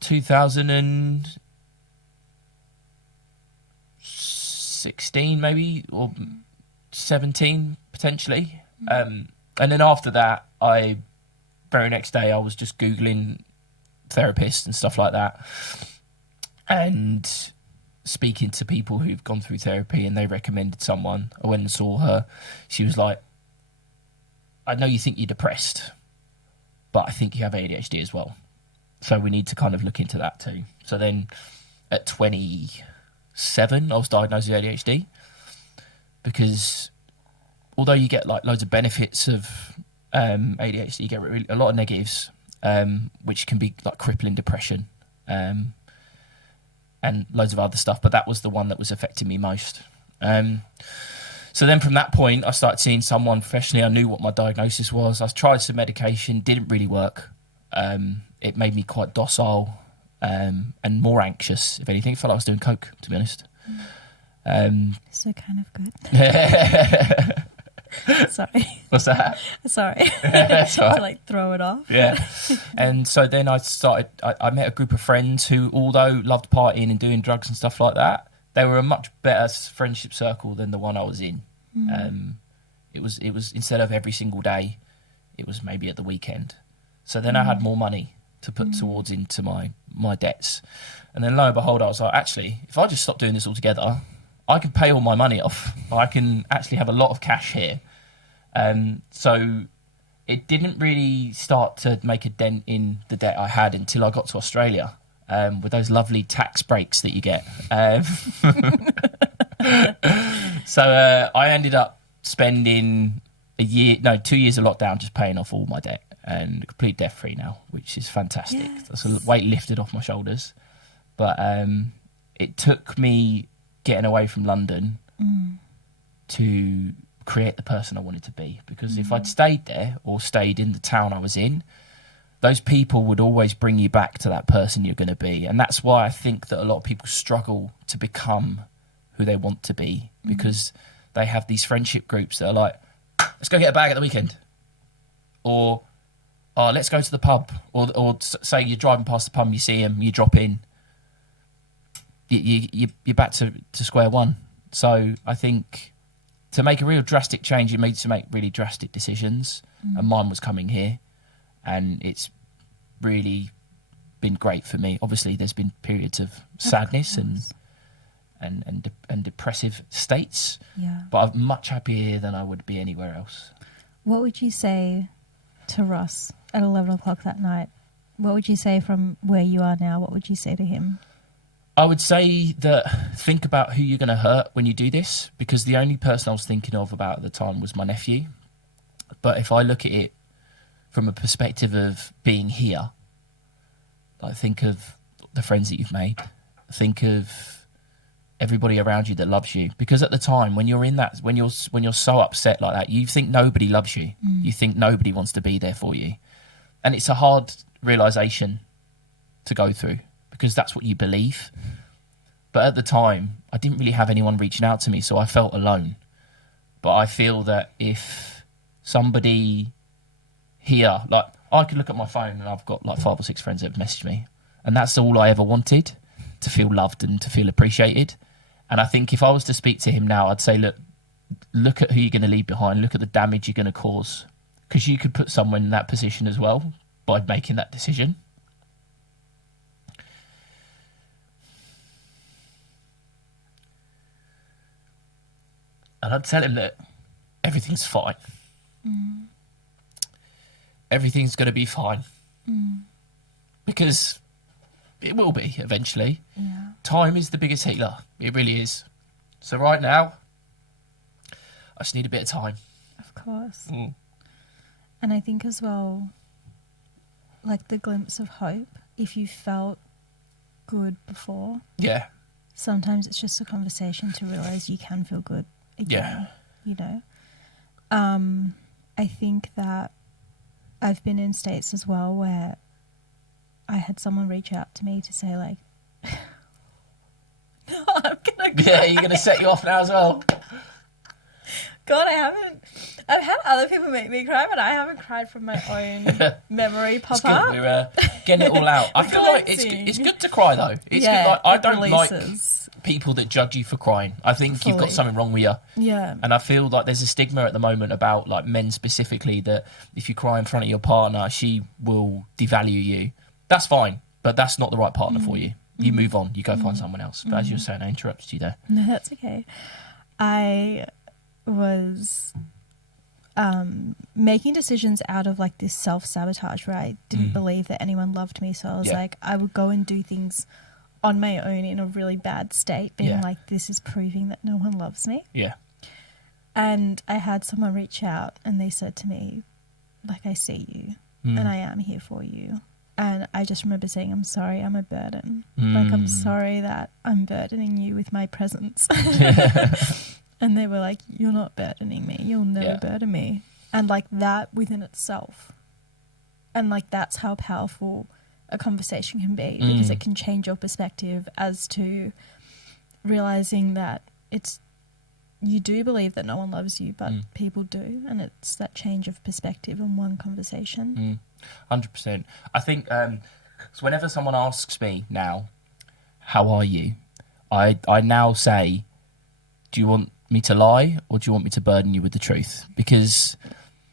2016 maybe, or 17 potentially. And then after that, very next day I was just Googling therapists and stuff like that, and speaking to people who've gone through therapy, and they recommended someone. I went and saw her. She was like, I know you think you're depressed, but I think you have ADHD as well. So we need to kind of look into that too. So then at 27, I was diagnosed with ADHD, because although you get like loads of benefits of ADHD, you get a lot of negatives, which can be like crippling depression, and loads of other stuff. But that was the one that was affecting me most. So then from that point, I started seeing someone professionally. I knew what my diagnosis was. I tried some medication, didn't really work. It made me quite docile, and more anxious, if anything. I felt like I was doing coke, to be honest. So kind of good. Sorry. What's that? Sorry. That's all right. To like throw it off. Yeah. And so then I met a group of friends who, although loved partying and doing drugs and stuff like that, they were a much better friendship circle than the one I was in. It was instead of every single day, it was maybe at the weekend. So then I had more money to put towards into my debts. And then lo and behold, I was like, actually, if I just stop doing this altogether, I can pay all my money off. I can actually have a lot of cash here. So it didn't really start to make a dent in the debt I had until I got to Australia, with those lovely tax breaks that you get. So I ended up spending 2 years of lockdown just paying off all my debt, and complete debt free now, which is fantastic. Yes. That's a weight lifted off my shoulders. But it took me getting away from London to create the person I wanted to be, because if I'd stayed there or stayed in the town I was in, those people would always bring you back to that person you're going to be. And that's why I think that a lot of people struggle to become who they want to be, because they have these friendship groups that are like, let's go get a bag at the weekend, or let's go to the pub, or say you're driving past the pub, you see him, you drop in, you're back to square one. So I think to make a real drastic change, you need to make really drastic decisions, and mine was coming here, and it's really been great for me. Obviously, there's been periods of sadness and depressive states, but I'm much happier here than I would be anywhere else. What would you say to Ross at 11 o'clock that night? What would you say from where you are now? What would you say to him? I would say that think about who you're going to hurt when you do this, because the only person I was thinking of about at the time was my nephew. But if I look at it from a perspective of being here, like think of the friends that you've made, think of everybody around you that loves you. Because at the time when you're in that, when you're so upset like that, you think nobody loves you. You think nobody wants to be there for you, and it's a hard realization to go through, because that's what you believe. But at the time, I didn't really have anyone reaching out to me, so I felt alone. But I feel that if somebody here, like I could look at my phone and I've got like 5 or 6 friends that have messaged me, and that's all I ever wanted, to feel loved and to feel appreciated. And I think if I was to speak to him now, I'd say, look at who you're going to leave behind, look at the damage you're going to cause, because you could put someone in that position as well by making that decision. And I'd tell him that everything's fine. Everything's going to be fine. Because it will be eventually. Yeah. Time is the biggest healer. It really is. So right now, I just need a bit of time. Of course. And I think as well, like the glimpse of hope, if you felt good before, sometimes it's just a conversation to realise you can feel good again, you know. I think that I've been in states as well where I had someone reach out to me to say like, no, I'm Yeah, you're going to set you off now as well. God, I haven't. I've had other people make me cry, but I haven't cried from my own memory pop up. We're getting it all out. I feel like it's good to cry though. It's good. Like, I don't like people that judge you for crying. I think you've got something wrong with you. Yeah. And I feel like there's a stigma at the moment about like men specifically that if you cry in front of your partner, she will devalue you. That's fine, but that's not the right partner for you. You move on. You go find someone else. But as you were saying, I interrupted you there. No, that's okay. I was making decisions out of like this self-sabotage where I didn't believe that anyone loved me, so I was like, I would go and do things on my own in a really bad state, being like, this is proving that no one loves me. Yeah. And I had someone reach out and they said to me, like, I see you and I am here for you. And I just remember saying, I'm sorry, I'm a burden. Like, I'm sorry that I'm burdening you with my presence. And they were like, you're not burdening me. You'll never burden me. And like that within itself. And like that's how powerful a conversation can be, because it can change your perspective as to realizing that you do believe that no one loves you, but people do. And it's that change of perspective in one conversation. 100%. I think so whenever someone asks me now, how are you? I now say, do you want me to lie or do you want me to burden you with the truth? Because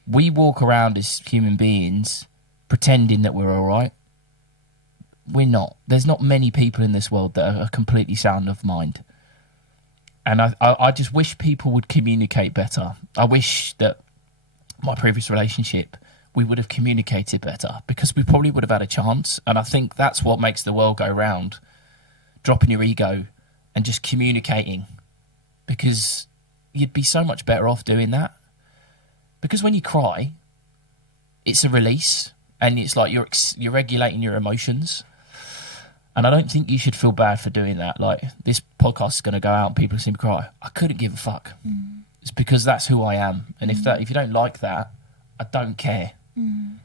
we walk around as human beings pretending that we're all right. We're not. There's not many people in this world that are completely sound of mind. And I just wish people would communicate better. I wish that my previous relationship, we would have communicated better, because we probably would have had a chance. And I think that's what makes the world go round. Dropping your ego and just communicating, because you'd be so much better off doing that. Because when you cry, it's a release, and it's like you're regulating your emotions. And I don't think you should feel bad for doing that. Like, this podcast is going to go out and people see me cry. I couldn't give a fuck. It's because that's who I am. And if you don't like that, I don't care. And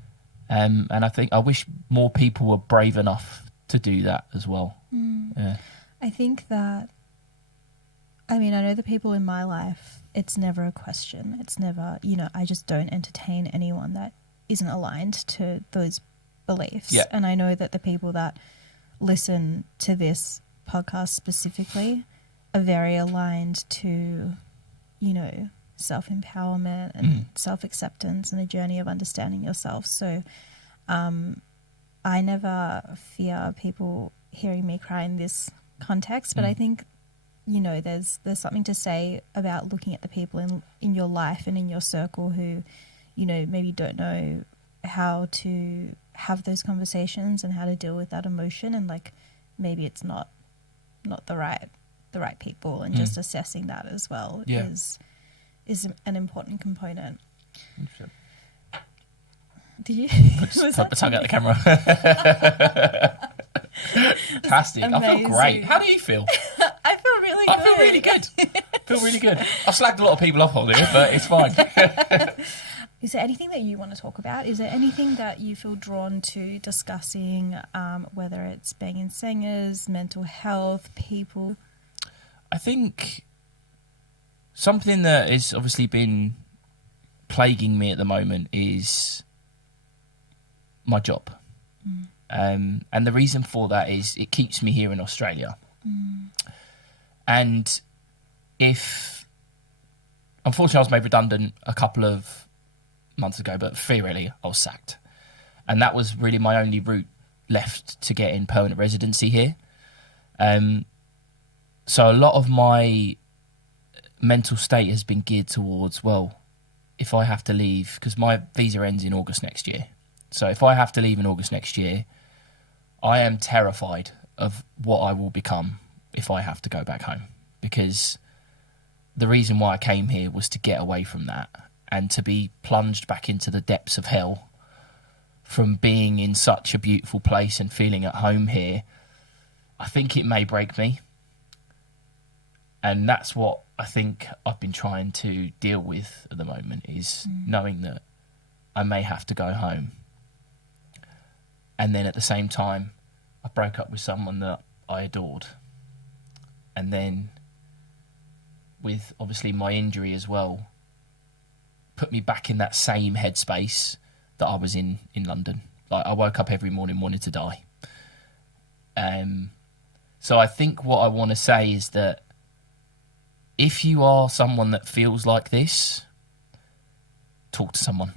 I wish more people were brave enough to do that as well. Yeah. I think that, I mean, I know the people in my life, it's never a question. It's never, I just don't entertain anyone that isn't aligned to those beliefs. Yeah. And I know that the people that listen to this podcast specifically are very aligned to, self-empowerment and self-acceptance and a journey of understanding yourself. So I never fear people hearing me cry in this context, but I think, there's something to say about looking at the people in your life and in your circle who, maybe don't know how to have those conversations and how to deal with that emotion, and like maybe it's not the right people, and just assessing that as well is an important component. Did you put the tongue out the camera? Fantastic. I feel great. How do you feel? I feel really good. I feel really good. I feel really good. I've slagged a lot of people off on here, but it's fine. Is there anything that you want to talk about? Is there anything that you feel drawn to discussing, whether it's Bangin Sangas, mental health, people? I think something that has obviously been plaguing me at the moment is my job. And the reason for that is it keeps me here in Australia. And unfortunately I was made redundant a couple of months ago, but theoretically I was sacked. And that was really my only route left to get in permanent residency here. So a lot of my mental state has been geared towards, well, if I have to leave, because my visa ends in August next year. So if I have to leave in August next year, I am terrified of what I will become if I have to go back home. Because the reason why I came here was to get away from that, and to be plunged back into the depths of hell from being in such a beautiful place and feeling at home here, I think it may break me. And that's what I think I've been trying to deal with at the moment, is knowing that I may have to go home. And then at the same time, I broke up with someone that I adored. And then with obviously my injury as well, put me back in that same headspace that I was in London. Like, I woke up every morning wanting to die. So I think what I want to say is that if you are someone that feels like this, talk to someone.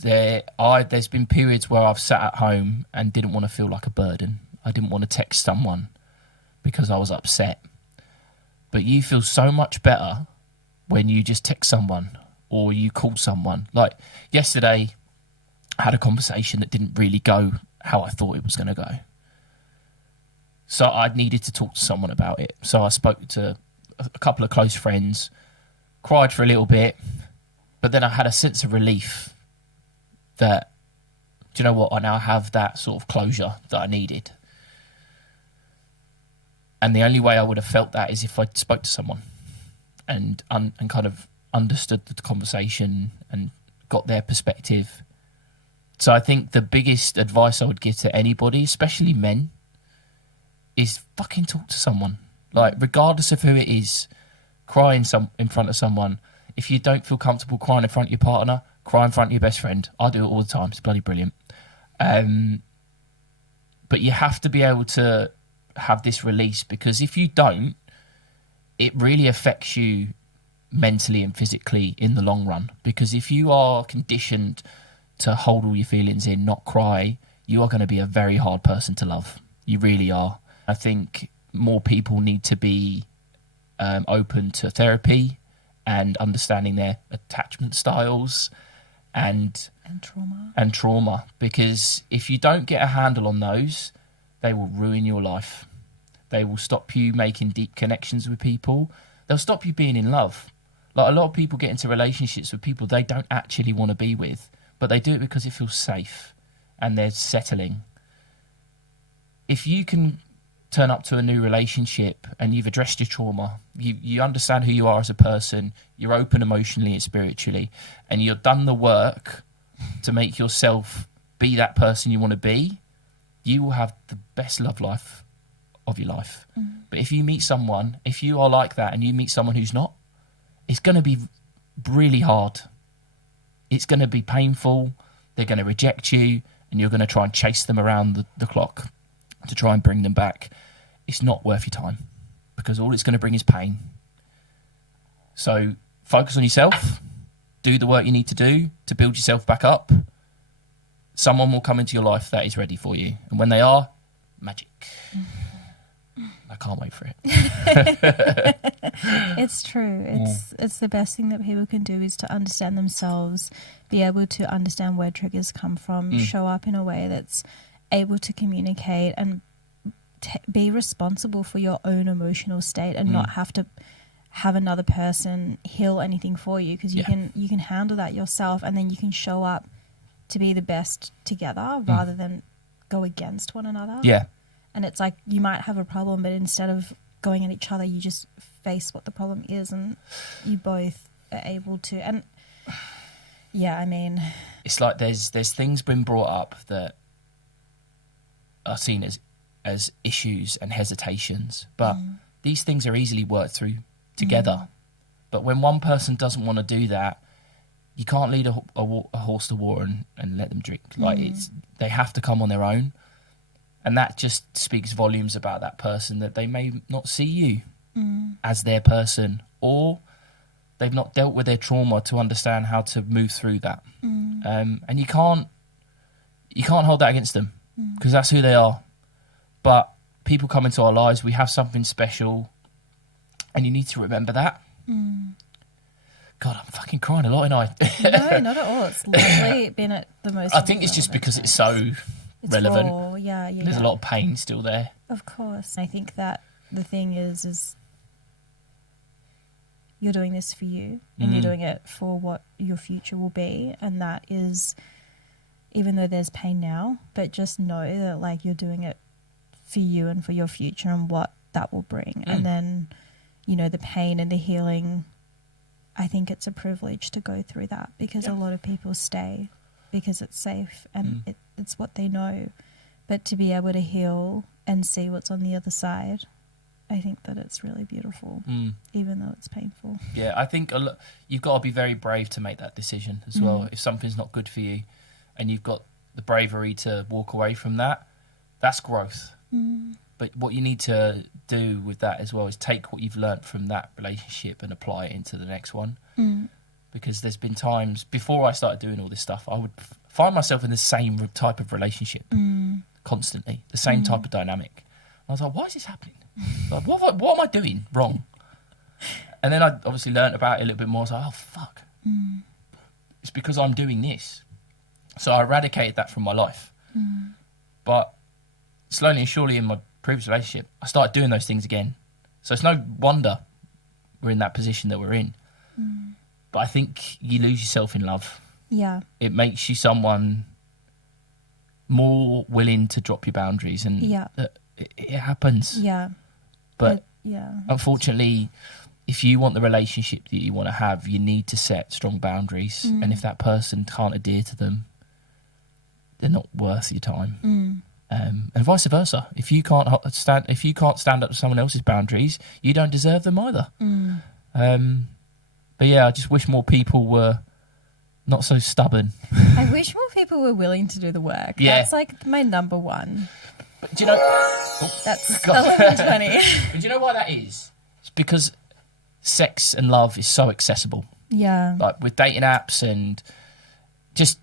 There's been periods where I've sat at home and didn't want to feel like a burden. I didn't want to text someone because I was upset. But you feel so much better when you just text someone or you call someone. Like yesterday, I had a conversation that didn't really go how I thought it was going to go. So I needed to talk to someone about it. So I spoke to a couple of close friends, cried for a little bit, but then I had a sense of relief that, do you know what, I now have that sort of closure that I needed. And the only way I would have felt that is if I spoke to someone and kind of understood the conversation and got their perspective. So I think the biggest advice I would give to anybody, especially men, is fucking talk to someone. Like, regardless of who it is, cry in front of someone. If you don't feel comfortable crying in front of your partner, cry in front of your best friend. I do it all the time. It's bloody brilliant. But you have to be able to have this release, because if you don't, it really affects you mentally and physically in the long run. Because if you are conditioned to hold all your feelings in, not cry, you are going to be a very hard person to love. You really are. I think more people need to be open to therapy and understanding their attachment styles and trauma, because if you don't get a handle on those, they will ruin your life. They will stop you making deep connections with people. They'll stop you being in love. Like, a lot of people get into relationships with people they don't actually want to be with, but they do it because it feels safe and they're settling. If you can turn up to a new relationship and you've addressed your trauma, you understand who you are as a person, you're open emotionally and spiritually, and you've done the work to make yourself be that person you want to be, you will have the best love life of your life. But if you meet someone, if you are like that and you meet someone who's not, it's going to be really hard. It's going to be painful. They're going to reject you, and you're going to try and chase them around the clock to try and bring them back. It's not worth your time, because all it's going to bring is pain. So focus on yourself, do the work you need to do to build yourself back up. Someone will come into your life that is ready for you, and when they are, magic. I can't wait for it. It's true. It's the best thing that people can do is to understand themselves, be able to understand where triggers come from, show up in a way that's able to communicate and be responsible for your own emotional state, and not have to have another person heal anything for you, because you can handle that yourself, and then you can show up to be the best together rather than go against one another. Yeah. And it's like, you might have a problem, but instead of going at each other, you just face what the problem is, and you both are able to. And yeah, I mean, it's like there's things been brought up that are seen as issues and hesitations, but these things are easily worked through together. But when one person doesn't want to do that, you can't lead a horse to water and let them drink. Like, they have to come on their own. And that just speaks volumes about that person, that they may not see you as their person, or they've not dealt with their trauma to understand how to move through that. And you can't hold that against them, because that's who they are. But people come into our lives, we have something special, and you need to remember that. God, I'm fucking crying a lot, ain't I? No, not at all. It's literally been at the most. I think it's just because it's so relevant. Raw. Yeah. There's a lot of pain still there. Of course. I think that the thing is you're doing this for you, and you're doing it for what your future will be, and that is, even though there's pain now, but just know that, like, you're doing it for you and for your future and what that will bring. And then, you know, the pain and the healing, I think it's a privilege to go through that, because a lot of people stay because it's safe and it's what they know. But to be able to heal and see what's on the other side I think that it's really beautiful, even though it's painful. Yeah, I think you've got to be very brave to make that decision as well. If something's not good for you and you've got the bravery to walk away from that, that's growth. But what you need to do with that as well is take what you've learnt from that relationship and apply it into the next one. Because there's been times before I started doing all this stuff, I would find myself in the same type of relationship constantly, the same type of dynamic. I was like, why is this happening? Like, what am I doing wrong? And then I obviously learnt about it a little bit more. I was like, oh, fuck. It's because I'm doing this. So I eradicated that from my life. But slowly and surely in my previous relationship, I started doing those things again. So it's no wonder we're in that position that we're in. But I think you lose yourself in love. Yeah. It makes you someone more willing to drop your boundaries. And it happens. Yeah. But unfortunately, if you want the relationship that you want to have, you need to set strong boundaries. And if that person can't adhere to them, they're not worth your time. And vice versa. If you can't stand up to someone else's boundaries, you don't deserve them either. But yeah, I just wish more people were not so stubborn. I wish more people were willing to do the work. Yeah. That's like my number one. But do you know? That's 11:20. But do you know why that is? It's because sex and love is so accessible. Yeah. Like with dating apps and just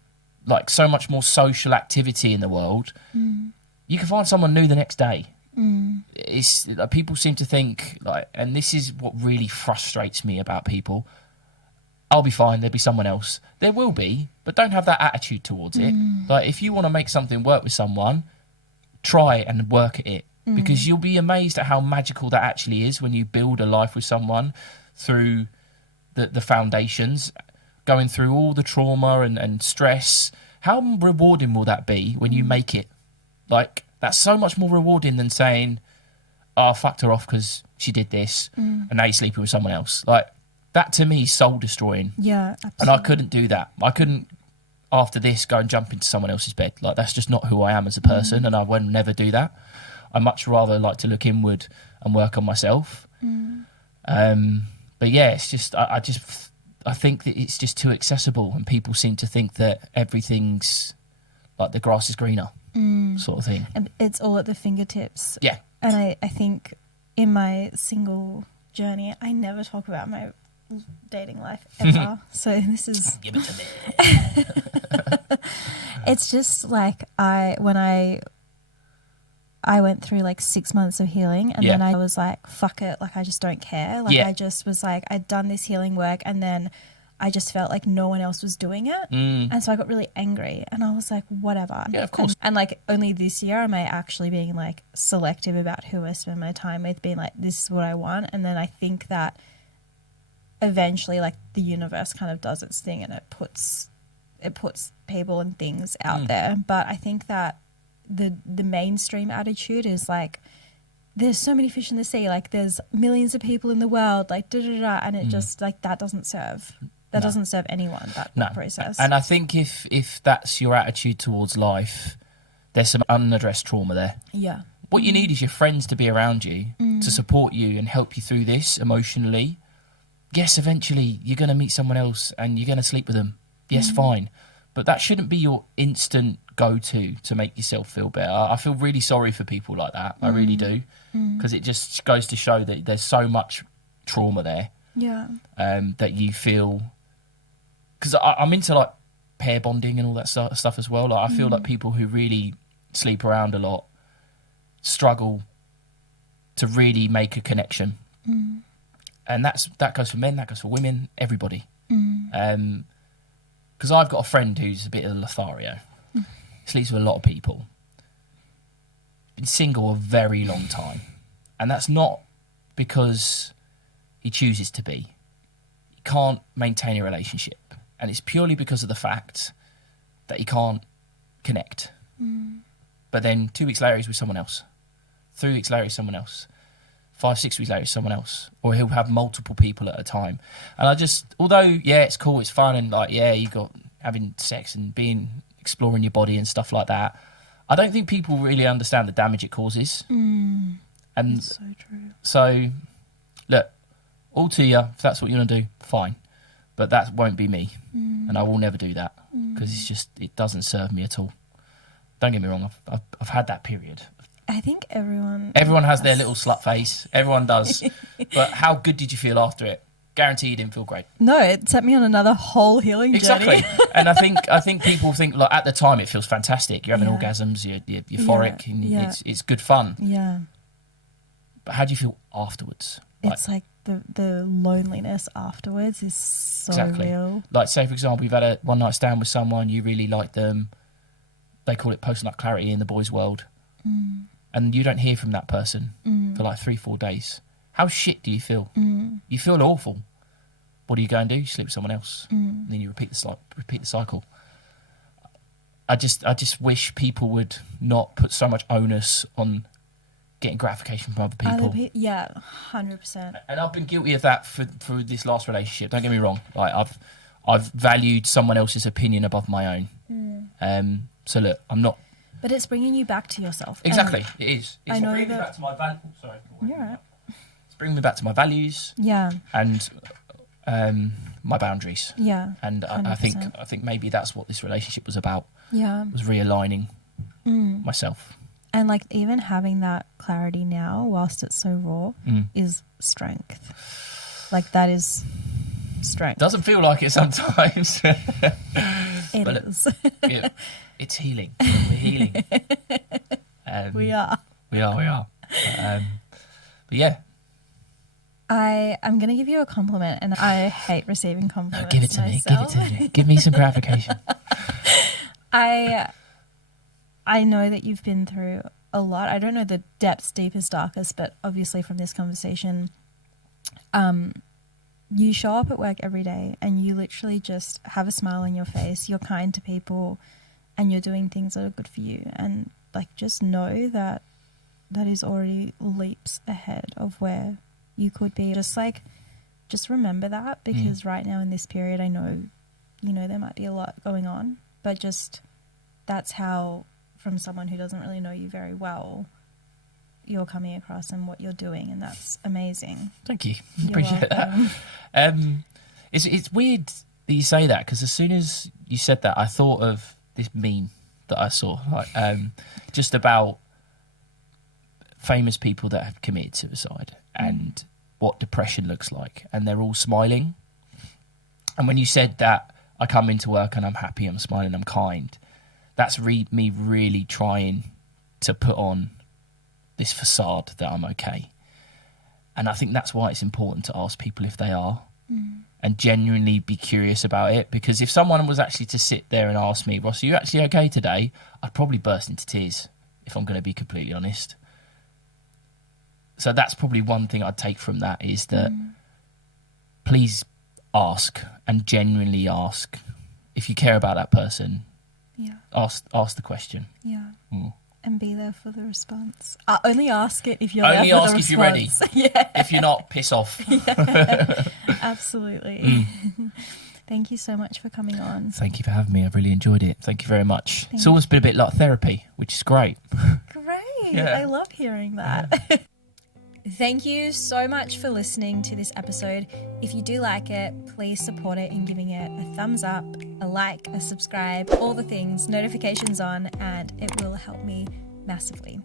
like so much more social activity in the world, you can find someone new the next day. It's like, people seem to think like, and this is what really frustrates me about people. I'll be fine. There'll be someone else. There will be, but don't have that attitude towards it. Like if you want to make something work with someone, try and work at it, because you'll be amazed at how magical that actually is when you build a life with someone through the foundations, going through all the trauma and stress. How rewarding will that be when you make it? Like, that's so much more rewarding than saying, oh, I fucked her off because she did this and now you're sleeping with someone else. Like, that to me is soul destroying. Yeah, absolutely. And I couldn't do that. I couldn't, after this, go and jump into someone else's bed. Like, that's just not who I am as a person, and I would never do that. I much rather like to look inward and work on myself. But yeah, it's just, I think that it's just too accessible, and people seem to think that everything's like the grass is greener sort of thing. And it's all at the fingertips. Yeah. And I think in my single journey, I never talk about my dating life ever. So this is... Give it to me. It's just like when I went through like 6 months of healing, and then I was like, fuck it, like I just don't care. Like I just was like, I'd done this healing work, and then I just felt like no one else was doing it. And so I got really angry, and I was like, whatever. Yeah, of course. And like only this year am I actually being like selective about who I spend my time with, being like, this is what I want. And then I think that eventually like the universe kind of does its thing, and it puts people and things out there. But I think that the mainstream attitude is like, there's so many fish in the sea, like there's millions of people in the world, like and it just like that doesn't serve anyone, that process. And I think if that's your attitude towards life, there's some unaddressed trauma there. Yeah. What you need is your friends to be around you to support you and help you through this emotionally. Yes, eventually you're going to meet someone else and you're going to sleep with them. Yes, fine. But that shouldn't be your instant go-to to make yourself feel better. I feel really sorry for people like that. I really do. Because it just goes to show that there's so much trauma there. Yeah. That you feel... Because I'm into like pair bonding and all that stuff as well. Like I feel like people who really sleep around a lot struggle to really make a connection. And that goes for men, that goes for women, everybody. Because I've got a friend who's a bit of a Lothario. Sleeps with a lot of people. Been single a very long time. And that's not because he chooses to be. He can't maintain a relationship. And it's purely because of the fact that he can't connect. But then 2 weeks later he's with someone else. 3 weeks later he's someone else. 5, 6 weeks later he's someone else. Or he'll have multiple people at a time. And I just, although, yeah, it's cool, it's fun, and like, yeah, you got having sex and exploring your body and stuff like that, I don't think people really understand the damage it causes. And It's so true. so, look, all to you. If that's what you want to do, fine. But that won't be me, and I will never do that because it doesn't serve me at all. Don't get me wrong. I've had that period. I think everyone has their little slut face. Everyone does. But how good did you feel after it? Guarantee you didn't feel great. No, it set me on another whole healing journey. Exactly. And I think people think, like, at the time it feels fantastic. You're having orgasms, you're euphoric, and it's good fun. Yeah. But how do you feel afterwards? It's like the loneliness afterwards is so real. Like, say, for example, you've had a one-night stand with someone, you really like them. They call it post-nut clarity in the boys' world. And you don't hear from that person for like 3-4 days. How shit do you feel? You feel awful. What do you go and do? You sleep with someone else. And then you repeat the cycle. I just wish people would not put so much onus on getting gratification from other people. 100%. And I've been guilty of that for this last relationship. Don't get me wrong. Like, I've valued someone else's opinion above my own. So look, I'm not. But it's bringing you back to yourself. Exactly, it is. It's bringing me back to my values. Sorry. You're right. It's bringing me back to my values. Yeah. And my boundaries. Yeah. And I think maybe that's what this relationship was about. Yeah. Was realigning myself. And like, even having that clarity now, whilst it's so raw, is strength. Like, that is strength. Doesn't feel like it sometimes. It is. It's healing. We're healing. We are. We are. But yeah. I'm going to give you a compliment, and I hate receiving compliments. No, give it to me. Give it to me. Give me some gratification. I know that you've been through a lot. I don't know the depths, deepest, darkest, but obviously from this conversation, you show up at work every day and you literally just have a smile on your face. You're kind to people and you're doing things that are good for you. And like, just know that that is already leaps ahead of where you could be. Just remember that, because right now in this period, I know, there might be a lot going on, but just that's how, from someone who doesn't really know you very well, you're coming across and what you're doing, and that's amazing. Thank you. You're Appreciate welcome. that. It's weird that you say that, because as soon as you said that, I thought of this meme that I saw, just about famous people that have committed suicide and what depression looks like, and they're all smiling. And when you said that, I come into work and I'm happy, I'm smiling, I'm kind, that's me really trying to put on this facade that I'm okay. And I think that's why it's important to ask people if they are, and genuinely be curious about it. Because if someone was actually to sit there and ask me, Ross, are you actually okay today? I'd probably burst into tears, if I'm going to be completely honest. So that's probably one thing I'd take from that, is that please ask, and genuinely ask. If you care about that person, ask the question. Yeah. Mm. And be there for the response. Only ask it if you're only there for the ask if you're ready. Yeah. If you're not, piss off. Absolutely. Thank you so much for coming on. Thank you for having me. I've really enjoyed it. Thank you very much. It's always been a bit like therapy, which is great. Great. Yeah. I love hearing that. Thank you so much for listening to this episode. If you do like it, please support it in giving it a thumbs up, a like, a subscribe, all the things, notifications on, and it will help me massively.